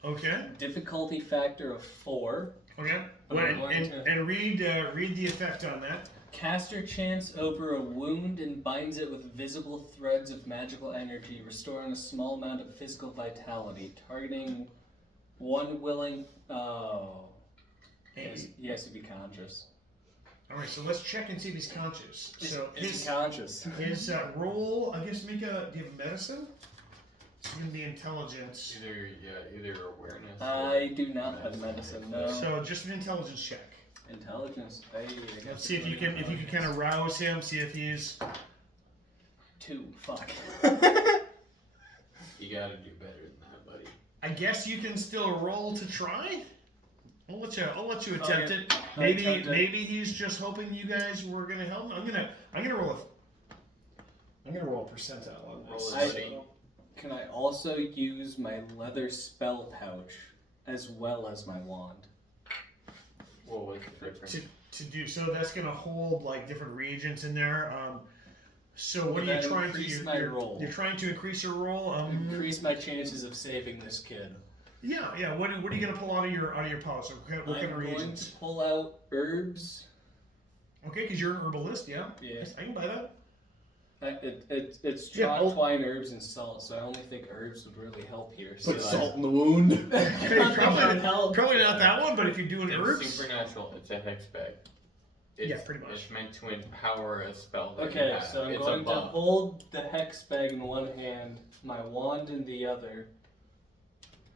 Okay. Difficulty factor of 4. Okay. I'm Well, going to- and read the effect on that. Caster chants over a wound and binds it with visible threads of magical energy, restoring a small amount of physical vitality, targeting one willing. Oh. He has to be conscious. All right. So let's check and see if he's conscious. So Is he conscious? his roll. I guess make a. Do you have medicine? It's gonna be intelligence. Either awareness. I do not have medicine. No. So just an intelligence check. Intelligence. I guess Let's see if you can kind of rouse him. See if he's. 2. Fuck. You gotta do better than that, buddy. I guess you can still roll to try. I'll let you attempt Okay. it. I'll Maybe attempt it. maybe he's just hoping you guys were gonna help him. I'm gonna roll a percentile on this. Roll I- a buddy. Can I also use my leather spell pouch as well as my wand? What was the difference? To do so, that's gonna hold like different reagents in there. So what Would are you that trying to? increase my roll? You're trying to increase your roll. Increase my chances of saving this kid. Yeah. What are you gonna pull out of your pouch? So what kind I'm of going reagents? to pull out herbs. Okay, because you're an herbalist. Yeah. Yeah. I can buy that. It's Yeah, chalk, oh. twine, herbs, and salt, so I only think herbs would really help here. So Put salt in the wound. Okay, probably not that one, but if you're doing It's herbs. supernatural. It's a hex bag. It's, Yeah, pretty much. It's meant to empower a spell. That you Okay, have. so I'm it's going a to buff. hold the hex bag in one hand, my wand in the other.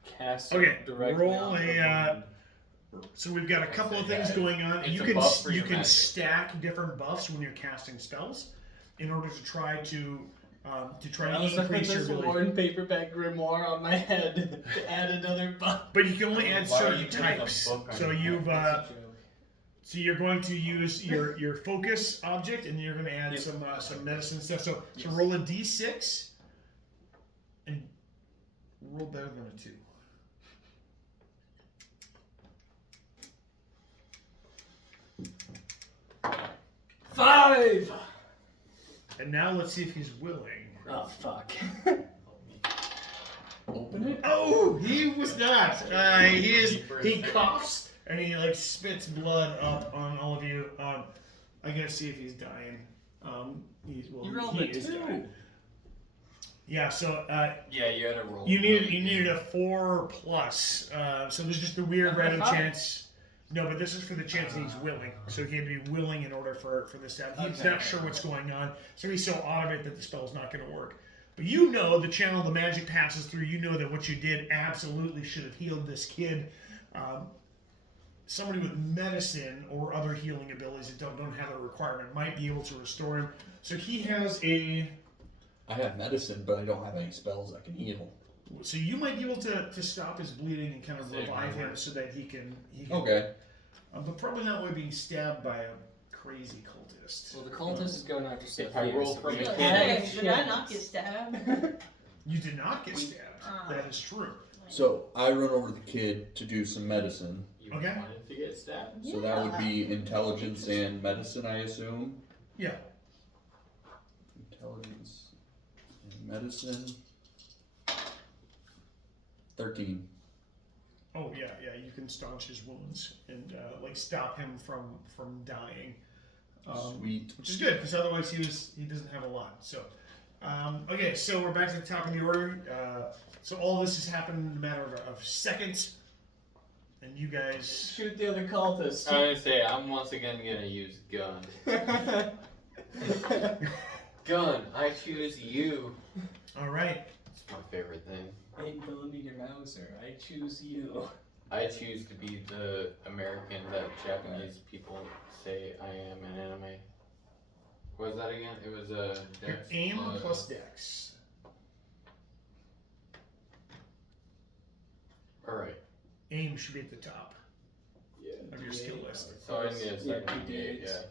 Cast Okay, it directly roll onto the a, wound. So we've got a couple of things going on. It's You a can buff for you your can magic. stack different buffs when you're casting spells, in order to try to I also put increase your this ability. worn paperback grimoire on my head to add another buff. But you can only add Why are certain you putting a types. book on So your you've so you're going to use your focus object, and you're going to add Yep. some medicine stuff. So Yes. roll a d6, and roll better than a 2. Five! And now let's see if he's willing. Oh, fuck. open it? Oh, he was not. He coughs and he like spits blood up on all of you. I gotta see if he's dying. You rolled he a is 2. dying. Yeah, so Yeah, you had to roll. you needed a 4+. So there's just a weird random chance. No, but this is for the chance that he's willing. So he had to be willing in order for this to happen. He's Okay. not sure what's going on, so he's so out of it that the spell's not going to work. But you know the channel the magic passes through. You know that what you did absolutely should have healed this kid. Somebody with medicine or other healing abilities that don't have a requirement might be able to restore him. So he has a... I have medicine, but I don't have any spells that can heal. So you might be able to stop his bleeding and kind of Save revive my him work. so that he can Okay. but probably not by being stabbed by a crazy cultist. Well, the cultist is going after stuff If I here, roll so for we me- can't Hey, have did I shit. not get stabbed? You did not get stabbed. That is true. So I run over to the kid to do some medicine. You Okay. wanted to get stabbed? So that would be intelligence and medicine, I assume. Yeah. Intelligence and medicine. 13. Oh yeah. You can staunch his wounds and like stop him from dying. Sweet. Which is good because otherwise he doesn't have a lot. So okay, so we're back to the top of the order. So all this has happened in a matter of seconds, and you guys. Shoot the other cultist. I was gonna say, I'm once again gonna use gun. Gun, I choose you. All right. It's my favorite thing. 8mm Mauser. I choose you. I choose to be the American that Japanese people say I am in anime. What was that again? It was a Your aim plus dex. Alright. Aim should be at the top Yeah. of your skill list. So I need a second Yeah, D8, D8s.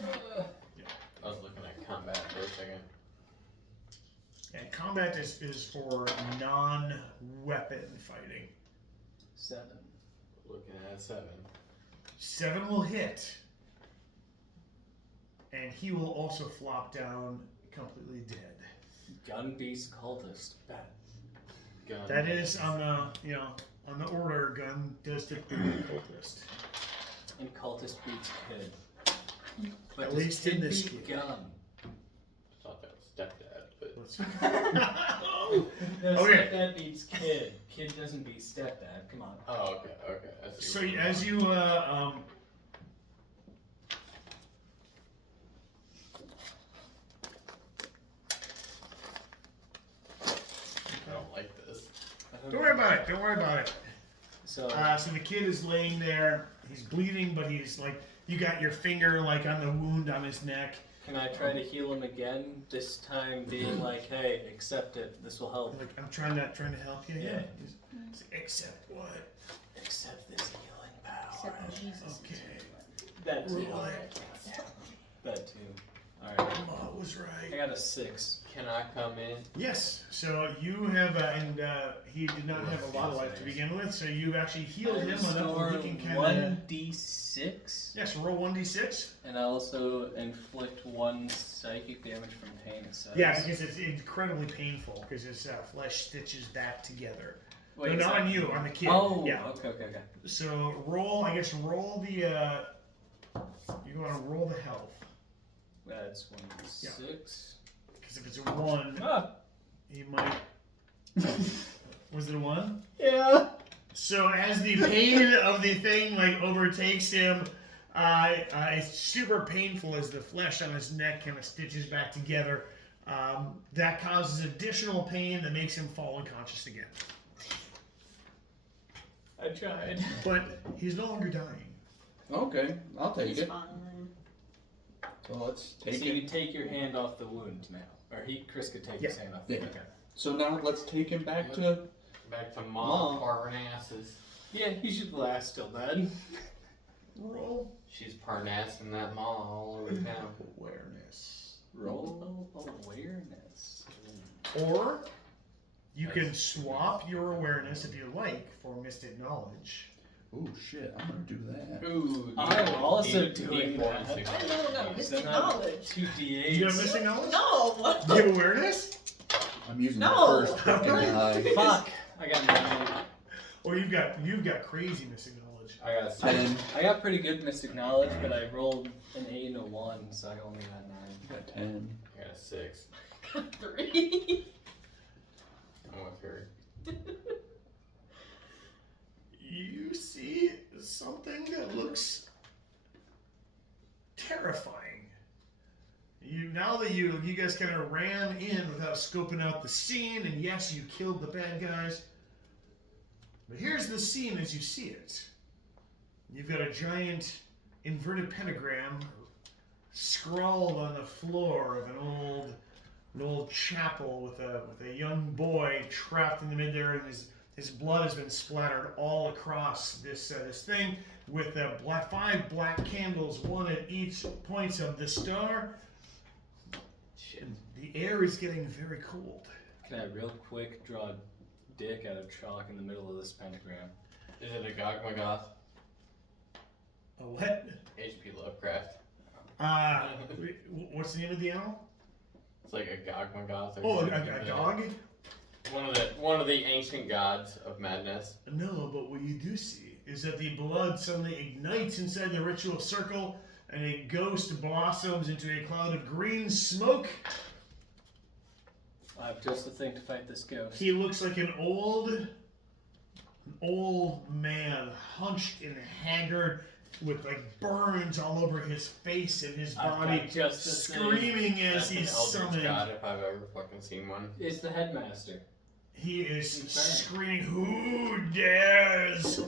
yeah. I was looking at combat for a second. And combat is for non-weapon fighting. 7. Looking at 7. 7 will hit. And he will also flop down completely dead. Gun beats cultist. Bad. Gun. That is on the order. Gun does typically beat cultist. And cultist beats kid. But At does least in kid this beat kid. gun? Thought that was stepdad, but Let's No, Okay. stepdad beats kid. Kid doesn't beat stepdad. Come on. oh, okay. I see So what you're as doing. you I don't like this. don't worry about it. Don't worry about it. So So the kid is laying there. He's bleeding, but he's like you got your finger like on the wound on his neck. can I try to heal him again? This time being like, hey, accept it. This will help. Like I'm trying to help you. Yeah. He's, except what? Accept this healing power. Except Jesus. Okay. That too. Roll it. That too. Alright. Ma was I right. got a 6. Can I come in? Yes. So you have, and he did not have a lot of life to begin with. So you've actually healed him enough where he can kind of. 1d6. Yes. Roll 1d6. And I also inflict 1 psychic damage from pain. It says. Yeah, because it's incredibly painful because his flesh stitches back together. Wait, No, is not that- on you, on the kid. Oh, Yeah. okay. So roll the. You want to roll the health That's 1d6. because if it's a 1, Ah, he might. Was it a 1? yeah. So as the pain of the thing like overtakes him, it's super painful as the flesh on his neck kind of stitches back together. That causes additional pain that makes him fall unconscious again. I tried. But he's no longer dying. Okay, I'll take He's it. fine. So let's So take you it. can take your hand off the wound now. Or Chris could take his hand off. Yeah. Okay. So now let's take him back to. Back to Mom. Mom Parnassus. Yeah, he should last till then. Roll She's Parnassing that mall all over town. awareness. Roll awareness. Or you can swap your awareness if you like for mystic knowledge. Oh shit, I'm gonna do that. Ooh, I'm also D4 doing and that. 6. I don't know, So mystic now knowledge. 2d8s. Do you have mystic knowledge? No! Do you have awareness? I'm using No. my first freaking Fuck! I got 9. Or you've got crazy missing knowledge. I got 6. 10. I got pretty good mystic knowledge, but I rolled an 8 and a 1, so I only got 9. I got 10. I got a 6. 3. I'm with her. You see something that looks terrifying. Now that you guys kind of ran in without scoping out the scene, and yes, you killed the bad guys. But here's the scene as you see it. You've got a giant inverted pentagram scrawled on the floor of an old chapel with a young boy trapped in the mid there, and his blood has been splattered all across this thing with 5 black candles, one at each points of the star. And the air is getting very cold. Can I real quick draw a dick out of chalk in the middle of this pentagram? Is it a Gog-Magoth? A what? H.P. Lovecraft. What's the name of the animal? It's like a Gog-Magoth. Or Oh, something. a dog? One of the ancient gods of madness. No, but what you do see is that the blood suddenly ignites inside the ritual circle, and a ghost blossoms into a cloud of green smoke. I have just the thing to fight this ghost. He looks like an old man, hunched and haggard, with like burns all over his face and his I've body, got just the thing. screaming as That's an he's eldritch summoned. god if I've ever fucking seen one. It's the headmaster. He is He's screaming, "Who dares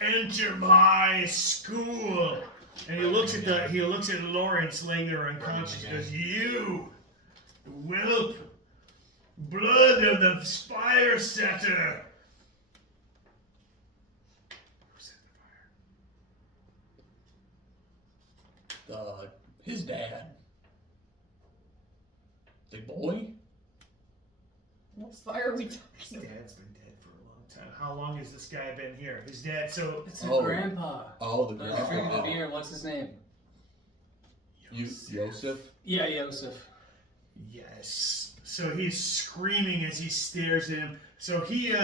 enter my school?" And he looks at Lawrence laying there unconscious. He goes, "You, whelp, blood of the fire setter." Who set the fire? His dad. The boy? What fire are we His talking about? dad's been dead for a long time. How long has this guy been here? His dad, so It's Oh. grandpa. Oh, the Drinking the grandpa. beer. What's his name? Yosef? Yeah, Yosef. yes. So he's screaming as he stares at him. So he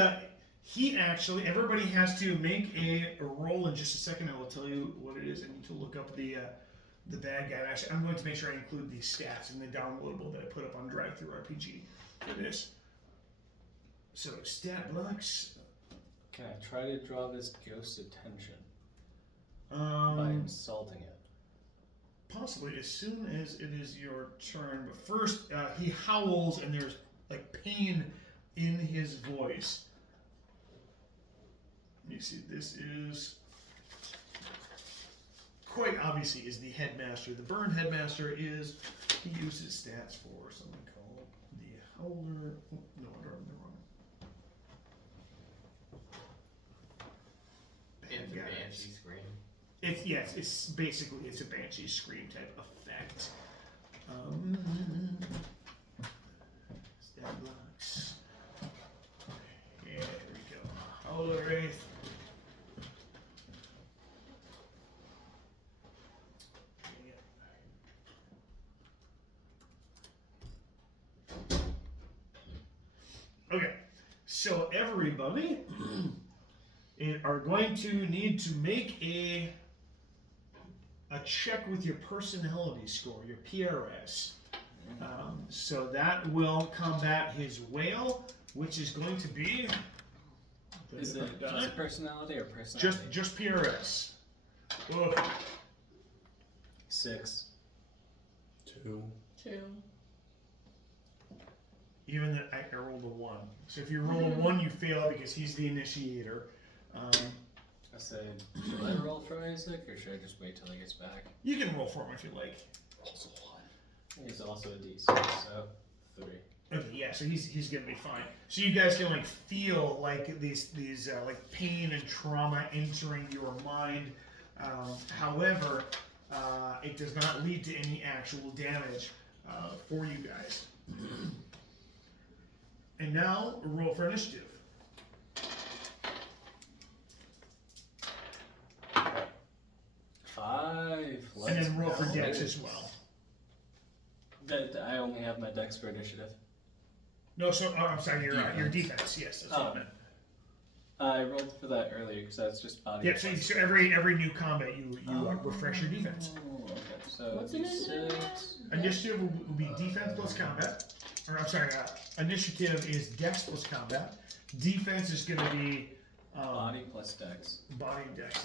actually, everybody has to make a roll in just a second. I will tell you what it is. I need to look up the bad guy. Actually, I'm going to make sure I include these stats in the downloadable that I put up on Drive-Thru-RPG for this. So stat blocks. Can I try to draw this ghost's attention by Um, insulting it? possibly as soon as it is your turn. But first, he howls and there's like pain in his voice. Let me see. This is quite obviously is the headmaster. The burned headmaster is he uses stats for something called the howler. Oh, no, I'm wrong. It's a Bad guys. banshee scream. It's basically a banshee scream type effect. Stat blocks. Yeah, there we go. Howler Wraith. Okay, so everybody are going to need to make a check with your personality score, your PRS. So that will combat his whale, which is going to be. Is it just personality or personality? just PRS. Whoa. 6. 2. 2. Even that I rolled a 1. So if you roll a 1, you fail because he's the initiator. I said, should I roll for Isaac or should I just wait till he gets back? You can roll for him if you like. Also 1. He's also a D6, so 3. Okay, yeah, so he's gonna be fine. So you guys can like feel like these like pain and trauma entering your mind. However, it does not lead to any actual damage for you guys. And now roll for initiative. 5. And then roll for go. dex as well. I only have my dex for initiative. No, so I'm sorry. Your defense. Yes, that's what I meant. I rolled for that earlier because that's just body. Yeah. So every new combat you refresh your defense. Oh, okay. So What's initiative? D6. Initiative will be defense plus combat. Or I'm sorry. Initiative is dex plus combat. Defense is going to be Body plus dex. body and dex.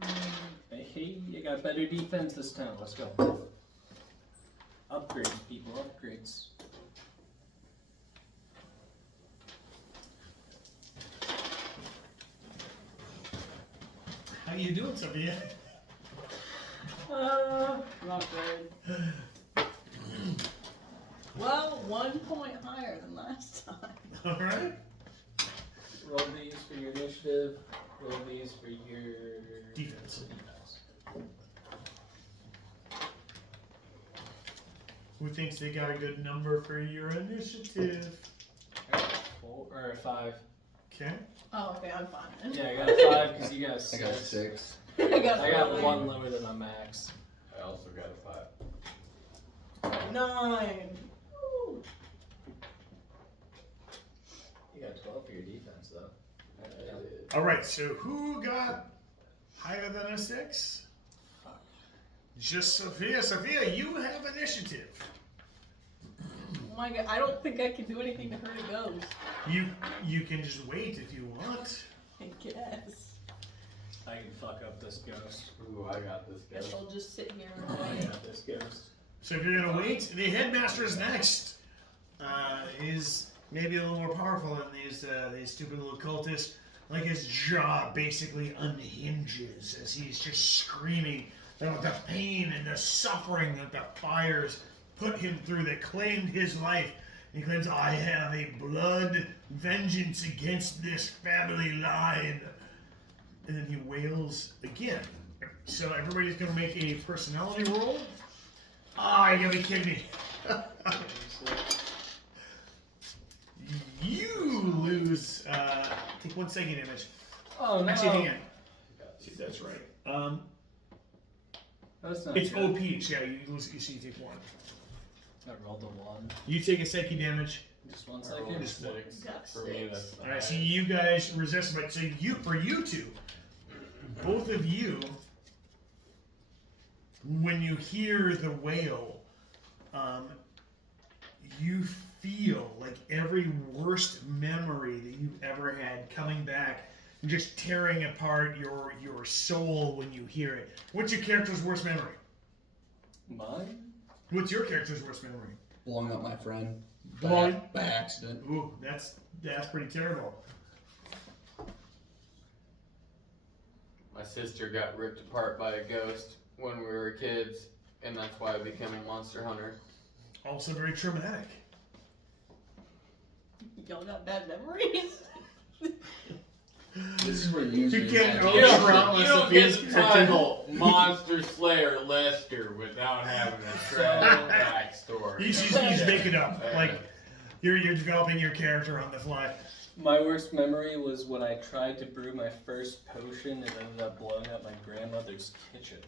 Yeah. Hey, you got better defense this time. Let's go. Upgrades, people. Upgrades. How you doing, Sophia? Not good. Well, 1 point higher than last time. All right. Roll these for your initiative. Roll these for your Defense. Who thinks they got a good number for your initiative? 4 or 5. Okay. Oh, okay, I'm fine then. Yeah, I got a 5 because you got a I 6. got 6. I got, I got 9. 1 lower than my max. I also got a 5. 9. Woo. You got 12 for your defense, though. All right. So who got higher than a 6? Just Sophia. Sophia, you have initiative. Oh my god, I don't think I can do anything to hurt a ghost. You can just wait if you want. I guess. I can fuck up this ghost. Ooh, I got this Guess guy. I'll just sit here I and wait. got this ghost. So if you're gonna wait, the headmaster is next. Is maybe a little more powerful than these stupid little cultists. Like his jaw basically unhinges as he's just screaming about the pain and the suffering that the fires put him through that claimed his life. He claims, I have a blood vengeance against this family line. And then he wails again. So everybody's gonna make a personality roll. Ah, you gotta be kidding me. You lose, take 1 second damage. Oh no! Actually, hang on. See, that's right. That's not It's good. OP, so yeah, you lose, you see, you take 1. I rolled a 1. You take a second damage. Just 1 I rolled a second. 6. Got For me, 6. that's the Alright, so highest. you guys resist, but so for you two, both of you, when you hear the wail, you feel like every worst memory that you've ever had coming back and just tearing apart your soul when you hear it. What's your character's worst memory? Mine? What's your character's worst memory? Blowing up my friend. Blowing- By accident. Ooh, that's pretty terrible. My sister got ripped apart by a ghost when we were kids, and that's why I became a monster hunter. Also very traumatic. Y'all got bad memories? This is where you use You your can't imagination. go trauma. You don't Sophia's get the character. title Monster Slayer Lester without having a tragic backstory. He's making up. Like you're developing your character on the fly. My worst memory was when I tried to brew my first potion and ended up blowing up my grandmother's kitchen.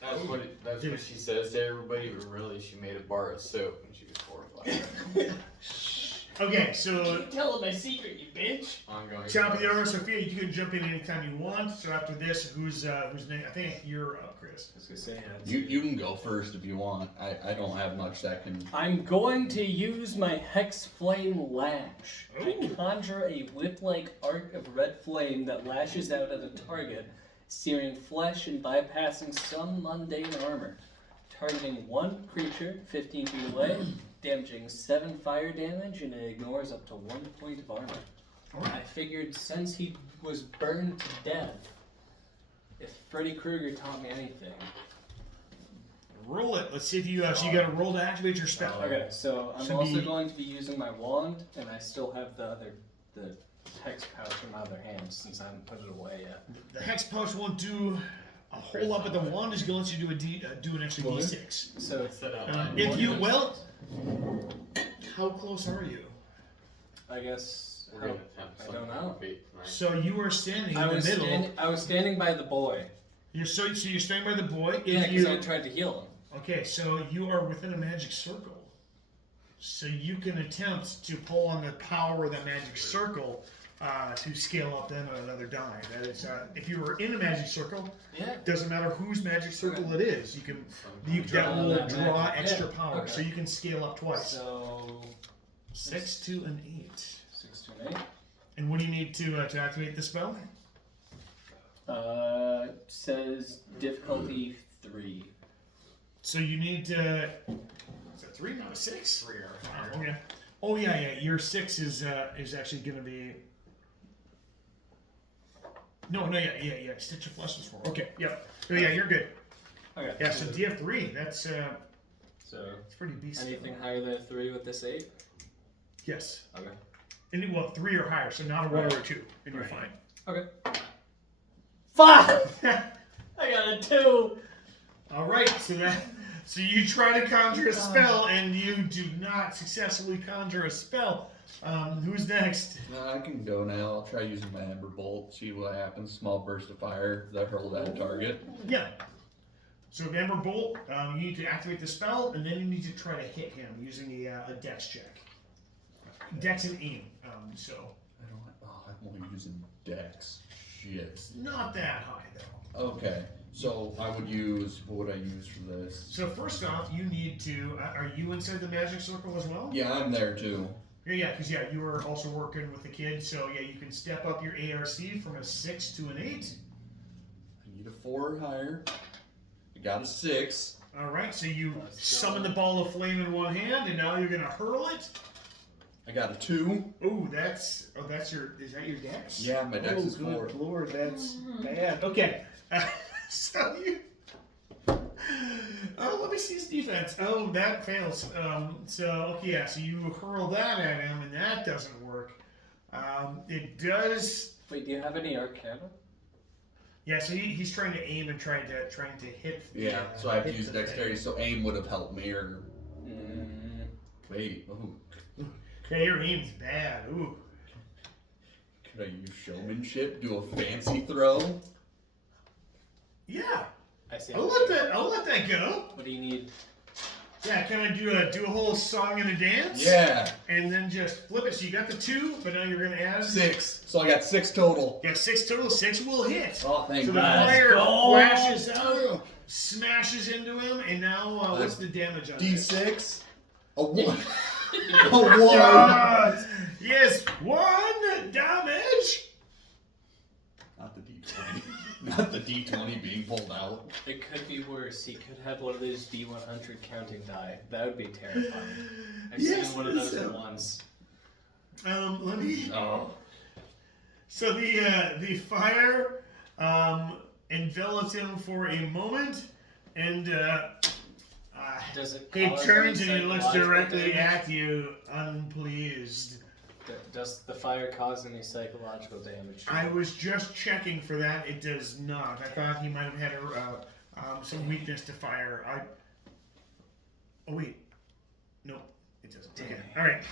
That's what she says to everybody, but really she made a bar of soap and she was horrified. Okay, so Tell them my secret, you bitch. Ongoing. top of the order, Sophia. You can jump in anytime you want. So after this, who's name? I think you're up, Chris. I was gonna say, You can go first if you want. I don't have much that can. I'm going to use my Hex Flame Lash. I Ooh. conjure a whip-like arc of red flame that lashes out at a target, searing flesh and bypassing some mundane armor. Targeting one creature 15 feet away, damaging 7 fire damage, and it ignores up to 1 point of armor. I figured since he was burned to death, if Freddy Krueger taught me anything. Roll it. Let's see if you. So you got to roll to activate your spell. Okay, so I'm Should also be- going to be using my wand, and I still have the hex pouch in my other hand since I haven't put it away yet. The hex pouch won't do a whole lot, but the wand is going to let you do an extra d6. So Set up. If you how close are you? I guess We're gonna attempt I something don't know. tonight. So you are standing in I the was middle. I was standing by the boy. You're so you're standing by the boy. Yeah, If because you I tried to heal him. okay, so you are within a magic circle. So you can attempt to pull on the power of the magic circle to scale up then on another die. That is, if you were in a magic circle, Yeah. doesn't matter whose magic circle it is. You can that Draw will that draw magic. extra Yeah, power, okay. so you can scale up twice. So 6 to an 8. 6 to an 8. And what do you need to activate the spell? Says difficulty 3. So you need to. Is that 3, not a 6? 3 or Oh, higher. okay. Oh yeah. Your 6 is actually going to be. No, yeah. Stitch of Flesh is 4. Okay, yep. So yeah, you're good. Okay. Yeah, so DF3, that's So it's pretty beastly. anything higher than a 3 with this 8? Yes. Okay. And well, 3 or higher, so not a 1 or a 2, and you're Right. fine. Okay. 5! I got a 2! All right, so you try to conjure a spell and you do not successfully conjure a spell. Who's next? I can go now. I'll try using my Ember Bolt, see what happens. Small burst of fire that hurl at a target. Yeah. So Ember Bolt, you need to activate the spell, and then you need to try to hit him using a Dex check. Dex and aim. So I don't. Oh, I'm only using Dex. Shit. it's not that high though. Okay, so I would use. What would I use for this? So first off, you need to. Are you inside the magic circle as well? Yeah, I'm there too. Yeah, because you were also working with the kids. So yeah, you can step up your ARC from a 6 to an 8. I need a 4 or higher. I got a 6. All right, so you summon the ball of flame in one hand, and now you're gonna hurl it. I got a 2. Ooh, is that your Dex? Yeah, my Dex is 4. Good Lord, that's bad. Okay, so you. Oh, let me see his defense. Oh, that fails. So you hurl that at him, and that doesn't work. It does. Wait, do you have any Arcana? Yeah, so he's trying to aim and trying to hit. Yeah, so I have to hit use the dexterity. thing. So aim would have helped me, or wait. Oh, Yeah, your aim's bad. Ooh. could I use showmanship? Do a fancy throw? Yeah, I see. I'll let that go. What do you need? Yeah, can I do a whole song and a dance? Yeah, And then just flip it. So you got the 2, but now you're gonna add 6. So I got 6 total. Yeah, 6 total. 6 will hit. Oh, thank So the God. fire go. flashes out, smashes into him, and now what's the damage on it? D6. A 1. A 1. Yes, 1 damage. Not the D20. Not the D20 being pulled out. It could be worse. He could have one of those D100 counting die. That would be terrifying. I've Yes, seen one of those once. Let me. Oh. So the fire envelops him for a moment, and Does it he cause turns any and he looks psychological directly damage? at you, unpleased. Does the fire cause any psychological damage? I was just checking for that. It does not. I thought he might have had some weakness to fire. Oh wait, no, it doesn't. Okay. All right,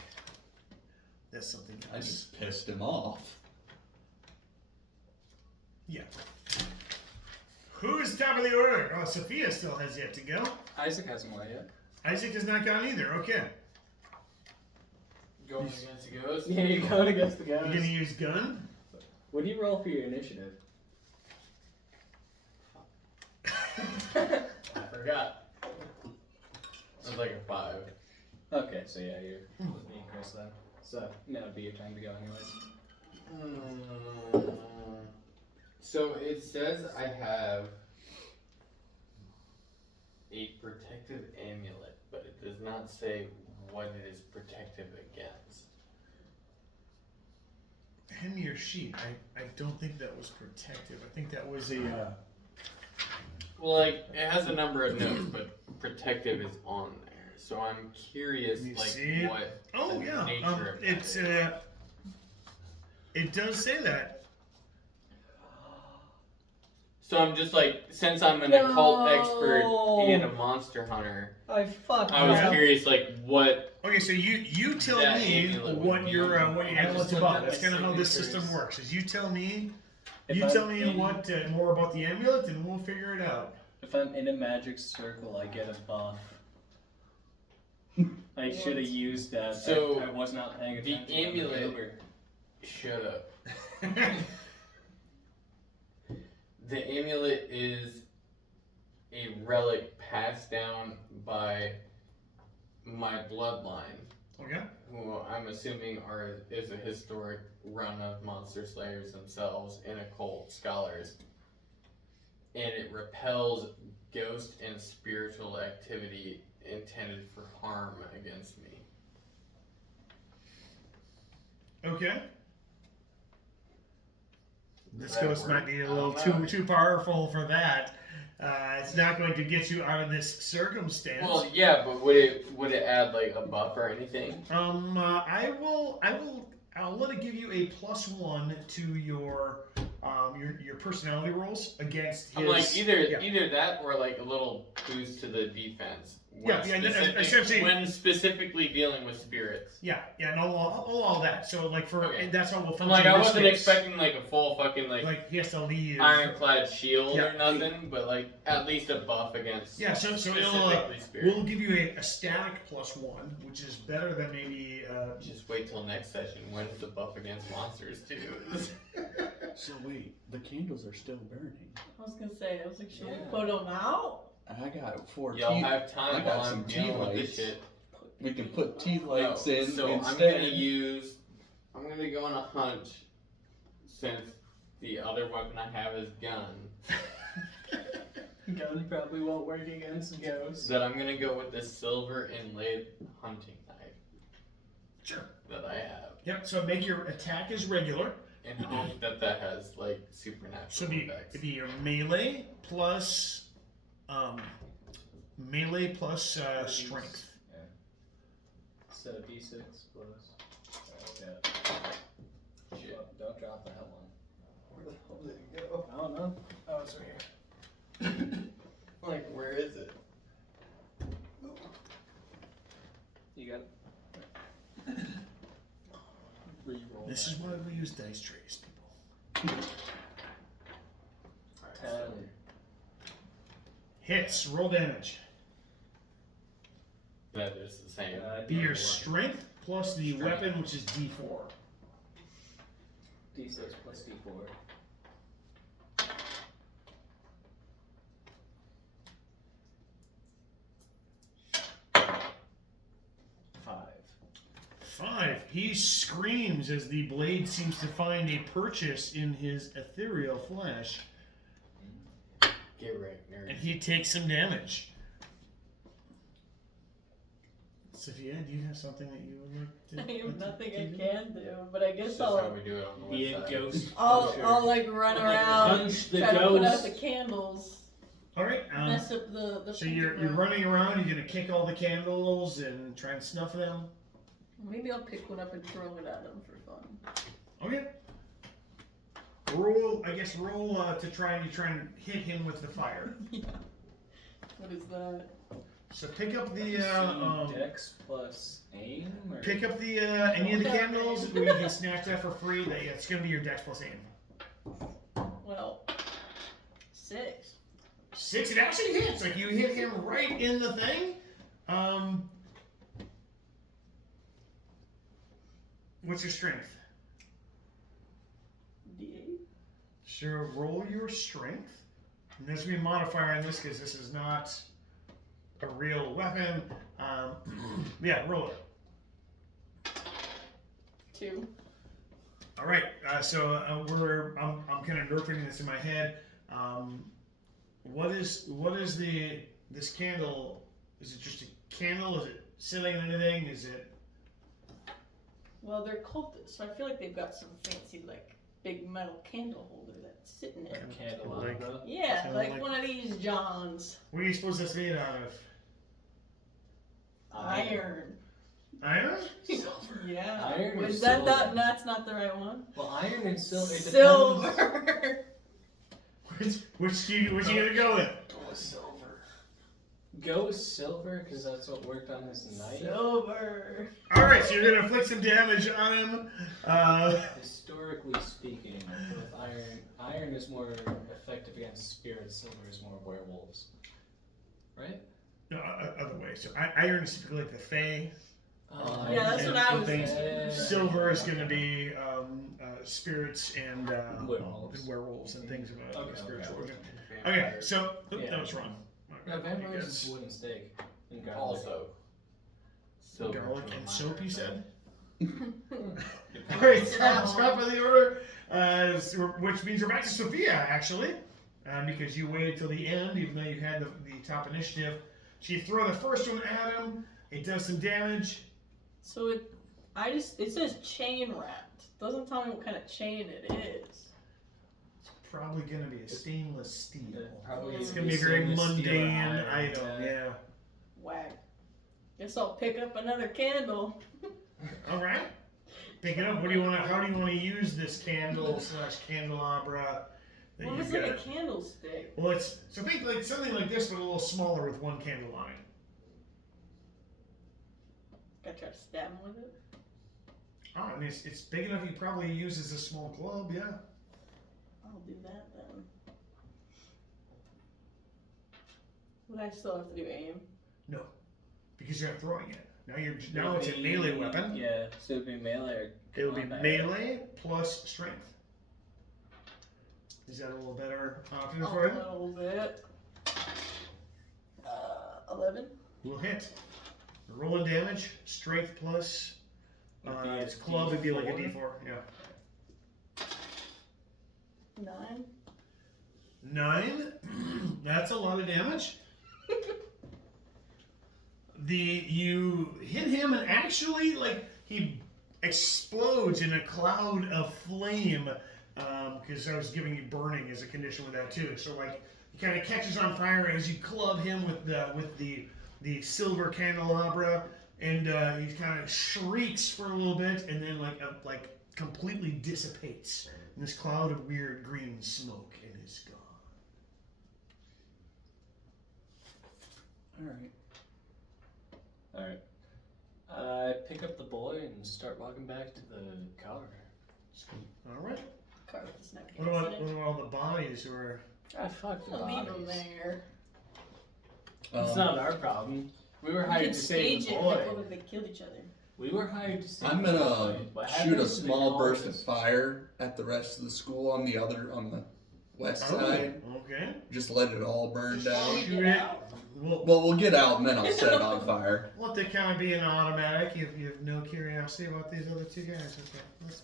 that's something else. I just pissed him off. Yeah. Who's top of the order? Oh, Sophia still has yet to go. Isaac hasn't won yet. Isaac has not gone either. Okay. Going against the ghost? Yeah, you're going against the You guys. gonna use gun? What do you roll for your initiative? I forgot. It was like a 5. Okay, so yeah, you're with me and Chris then. So now would be your time to go anyways. So it says I have a protective amulet, but it does not say what it is protective against. Hand me your sheet. I don't think that was protective. I think that was a. Well, like, it has a number of notes, but protective is on there. So I'm curious, Let me like, see. what Oh the yeah. nature of that It's is. It does say that. So I'm just like, since I'm an occult expert and a monster hunter, I fucked I was Yeah. curious, like, what. Okay, so you tell That me amulet would what be your on. what your I amulet's just about. looked at That's my kind of how this signatures. system works. Is you tell me If you I'm tell me in- what more about the amulet, and we'll figure it out. If I'm in a magic circle, I get a buff. I should have used that. So, I was not paying the attention. on amulet- Uber. Shut up. The amulet is a relic passed down by my bloodline, Okay. who I'm assuming is a historic run of monster slayers themselves and occult scholars. And it repels ghost and spiritual activity intended for harm against me. Okay. This Does that ghost might work? be a I little don't know. too powerful for that. It's not going to get you out of this circumstance. Well, yeah, but would it add like a buff or anything? I'll let it give you a +1 to your personality rolls against his. I'm like yeah. either that or like a little boost to the defense. Yeah, essentially- when specifically dealing with spirits. Yeah, and all that. So like Okay. that's how we'll function. I'm like I in this wasn't case. expecting like a full fucking like he has to leave. ironclad shield Yeah. or nothing, but like at least a buff against. Yeah, so it'll specifically spirits. we'll give you a static +1, which is better than maybe. Just wait till next session when it's a buff against monsters too. So wait, the candles are still burning. I was gonna say, I was like, should Yeah. we put them out? I got 4 Y'all tea. have time I got while some I'm tea dealing with lights. this shit. We can put tea lights No, in so instead. I'm gonna go on a hunch since the other weapon I have is gun. Gun probably won't work against ghosts. That I'm gonna go with this silver inlaid hunting knife Sure. that I have. Yep. So make your attack as regular. And hope that has like supernatural So effects. it'd be your melee plus strength. So D6 plus. Okay. Shit. Don't drop that one. Where the hell did it go? I don't know. Oh, it's right here. Like, where is it? You got it. Reroll. This is why we use dice trays, people. 10. Hits. Roll damage. That is the same. Be your strength plus the weapon, which is D4. D6 plus D4. Five. He screams as the blade seems to find a purchase in his ethereal flesh, Get wrecked, nerd. and he takes some damage. Sophia, do you have something that you would like to? I have nothing I can do, but I It's guess just how I'll we do it on the Be a west side. ghost. I'll pusher. I'll like run around, Punch the try to put out ghost. the candles, All right. mess up the. So you're running around. You're gonna kick all the candles and try and snuff them. Maybe I'll pick one up and throw it at them for fun. Okay. Roll. I guess roll to try and hit him with the fire. Yeah. What is that? So pick up the Dex plus aim? Or? pick up the any of the candles. We can snatch that for free. It's gonna be your dex plus aim. Well, 6. 6. It actually hits. Like you hit him right in the thing. What's your strength? D8. Sure. Roll your strength. And there's gonna be a modifier in this because this is not a real weapon. Yeah, roll it. 2. All right. So I'm kind of nerfing this in my head. What is this candle? Is it just a candle? Is it sitting on anything? Is it? Well, they're cultists, so I feel like they've got some fancy, like, big metal candle holder that's sitting there. Candelabra. Yeah, Kinda like like- one of these Johns. What do you suppose that's made out of? Iron. Iron? Yeah. Iron or Was that silver? that's not the right one? Well, iron and silver. It depends. Silver. Which you gonna go with? Go with silver because that's what worked on his knife. Silver. All right. So you're gonna inflict some damage on him. Historically speaking, with iron is more effective against spirits. Silver is more werewolves. Right? No, other way. So iron is typically like the Fae. Yeah, that's what I was things. thinking. Silver is going to be spirits and Werewolves. and things of a Okay, spiritual. okay. Okay, so Yeah. that was wrong. No, Okay, vampires because is wooden steak. And garlic. Also, silver garlic to a and minor soap, you extent. said. All right, top of the order, which means we're back to Sophia actually, because you waited till the end, even though you had the top initiative. So you throw the first one at him. It does some damage. So it says chain wrapped. Doesn't tell me what kind of chain it is. It's probably going to be a stainless steel. Probably It's going to be a very stainless steel or mundane iron, item. Yeah. Whack. Guess I'll pick up another candle. All right. Pick it up. What do you want? How do you want to use this candle / candelabra? That Well, you've it's like a got? candlestick. Well, so think like something like this, but a little smaller with one candle on it. Gotta try to stab him with it. Oh, I mean, it's big enough. You probably use as a small club. Yeah. I'll do that then. Would I still have to do aim? No, because you're not throwing it. Now it's a melee weapon. Yeah, so it'd be melee or It'll be combat. melee plus strength. Is that a little better option A for you? little bit. 11. Will hit. Rolling damage. Strength plus. Would be a Its club would be like a D4? D4. Yeah. 9. 9. That's a lot of damage. You hit him and actually he explodes in a cloud of flame because I was giving you burning as a condition with that too. So he kind of catches on fire as you club him with the silver candelabra, and he kind of shrieks for a little bit and then completely dissipates in this cloud of weird green smoke and is gone. Alright. I pick up the boy and start walking back to the car. All right. Car with the snow What about all the bodies who are? Ah, fuck the I'll leave bodies. him there. It's not our problem. We were We hired can to save stage the it boy. like when they killed each other. We were hired to save I'm the gonna boy. What shoot happens a if they small call burst of us? fire at the rest of the school on the west Oh, side. okay. Just let it all burn down. We Shoot get it. out. Well, We'll get out and then I'll set it on fire. let that kind of be an automatic. You have no curiosity about these other two guys. Okay. Let's-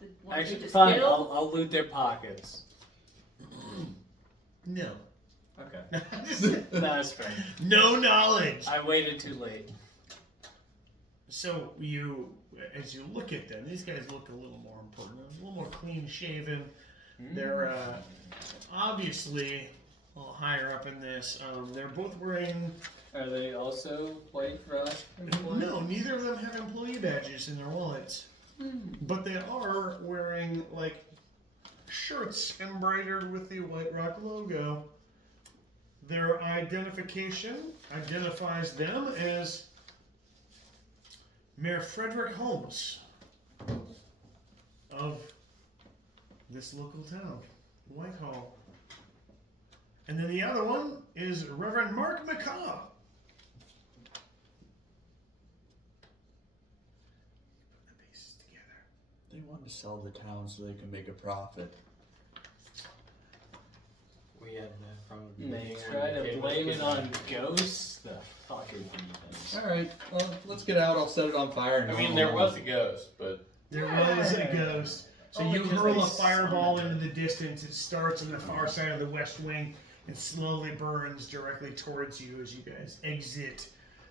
The ones we Actually, just fine. killed? I'll loot their pockets. No. Okay. That's fair. No knowledge. I waited too late. So as you look at them, these guys look a little more important, a little more clean shaven. They're obviously a little higher up in this. They're both wearing. Are they also white for us? No, neither of them have employee badges in their wallets, but they are wearing shirts embroidered with the White Rock logo. Their identification identifies them as Mayor Frederick Holmes of this local town, Whitehall. And then the other one is Reverend Mark McCaw. Put the pieces together. They want to sell the town so they can make a profit. We had that from the They beginning try when the to kid was blame it getting- on ghosts. The fucking heathens. Alright, well, let's get out. I'll set it on fire. And I go mean, home. there was a ghost, but There was a ghost. So Only you 'cause hurl they a fireball summoned into the distance. It starts on the far side of the west wing and slowly burns directly towards you as you guys exit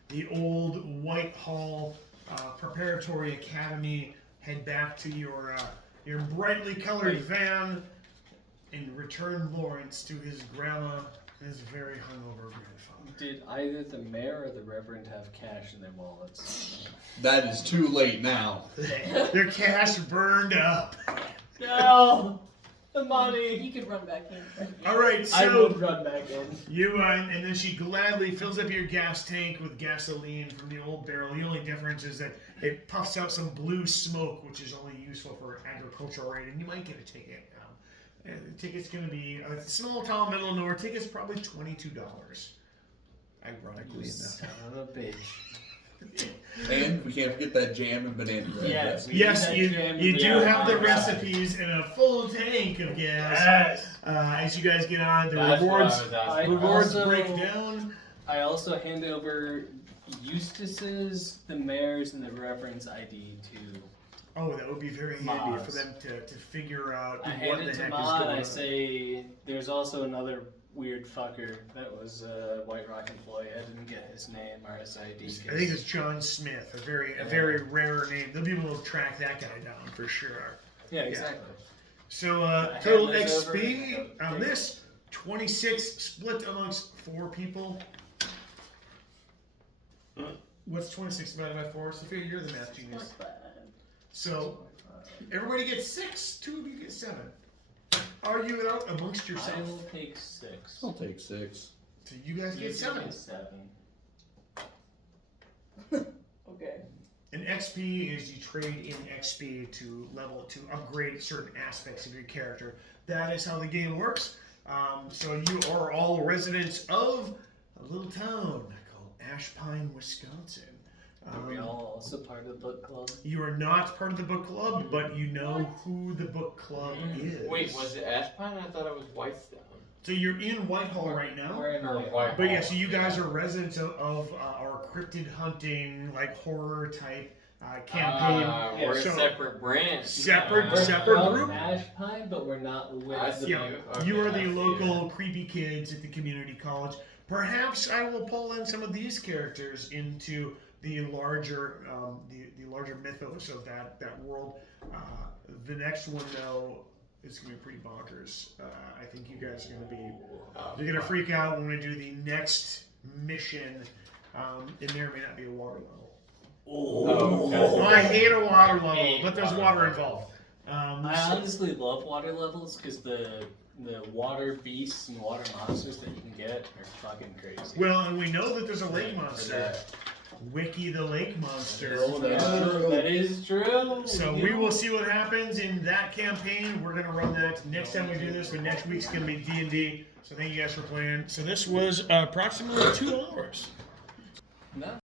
the old Whitehall Preparatory Academy. Head back to your brightly colored van and return Lawrence to his grandma and his very hungover grandfather. Did either the mayor or the reverend have cash in their wallets? That is too late now. Their cash burned up. No! The You money! could run back in. All right, I so would run back in. you and then she gladly fills up your gas tank with gasoline from the old barrel. The only difference is that it puffs out some blue smoke, which is only useful for agricultural rating. You might get a ticket. The ticket's going to be a small town, middle of nowhere. Ticket's probably $22. Ironically You enough. son of a bitch. And we can't forget that jam and banana bread. Yes. recipe. Yes, that you, jam you and do banana have the bread. recipes and a full tank of gas. Yes. As you guys get on, the That's what I rewards was asking. rewards Also- break down. I also hand over Eustace's, the mayor's, and the reverend's ID to. Oh, that would be very handy Maz. for them to figure out I what hand the it to heck is Ma going and I on. say, there's also another weird fucker that was White Rock employee. I didn't get his name or his ID. I think it's John Smith, a very rare name. They'll be able to track that guy down for sure. Yeah, exactly. So I total hand those over. XP on this 26 split amongst 4 people. What's 26 divided by 4? Sophia, you're the math genius. So everybody gets 6. 2 of you get 7. Argue it out amongst I yourself. will take 6. I'll take 6. So you guys get 7. Get 7. Okay. And XP is you trade in XP to upgrade certain aspects of your character. That is how the game works. So you are all residents of a little town called Ashpine, Wisconsin. Are we all also part of the book club? You are not part of the book club, but you know who the book club is. Wait, was it Ashpine? I thought it was Whitestone. So you're in Whitehall right now. We're in Or White. White- But yeah, so you guys are residents of our cryptid hunting, like horror type campaign. We're So- a separate branch. Separate- We're separate from group? Ashpine, but we're not with I the see. Yeah, Okay, you are I the see local creepy kids at the community college. Perhaps I will pull in some of these characters into the larger the larger mythos of that world. The next one though is gonna be pretty bonkers. I think you guys are gonna be you're gonna freak out when we do the next mission. It may or may not be a water level. Oh, okay. Oh, I hate a water level, Hate but there's water water levels. involved. I honestly love water levels because the water beasts and water monsters that you can get are fucking crazy. Well, and we know that there's a lake For monster. that. Wiki the lake monster. Oh, that's true. That is true. So we will see what happens in that campaign. We're gonna run that next time we do this, but next week's gonna be D&D. So thank you guys for playing. So this was approximately 2 hours. No.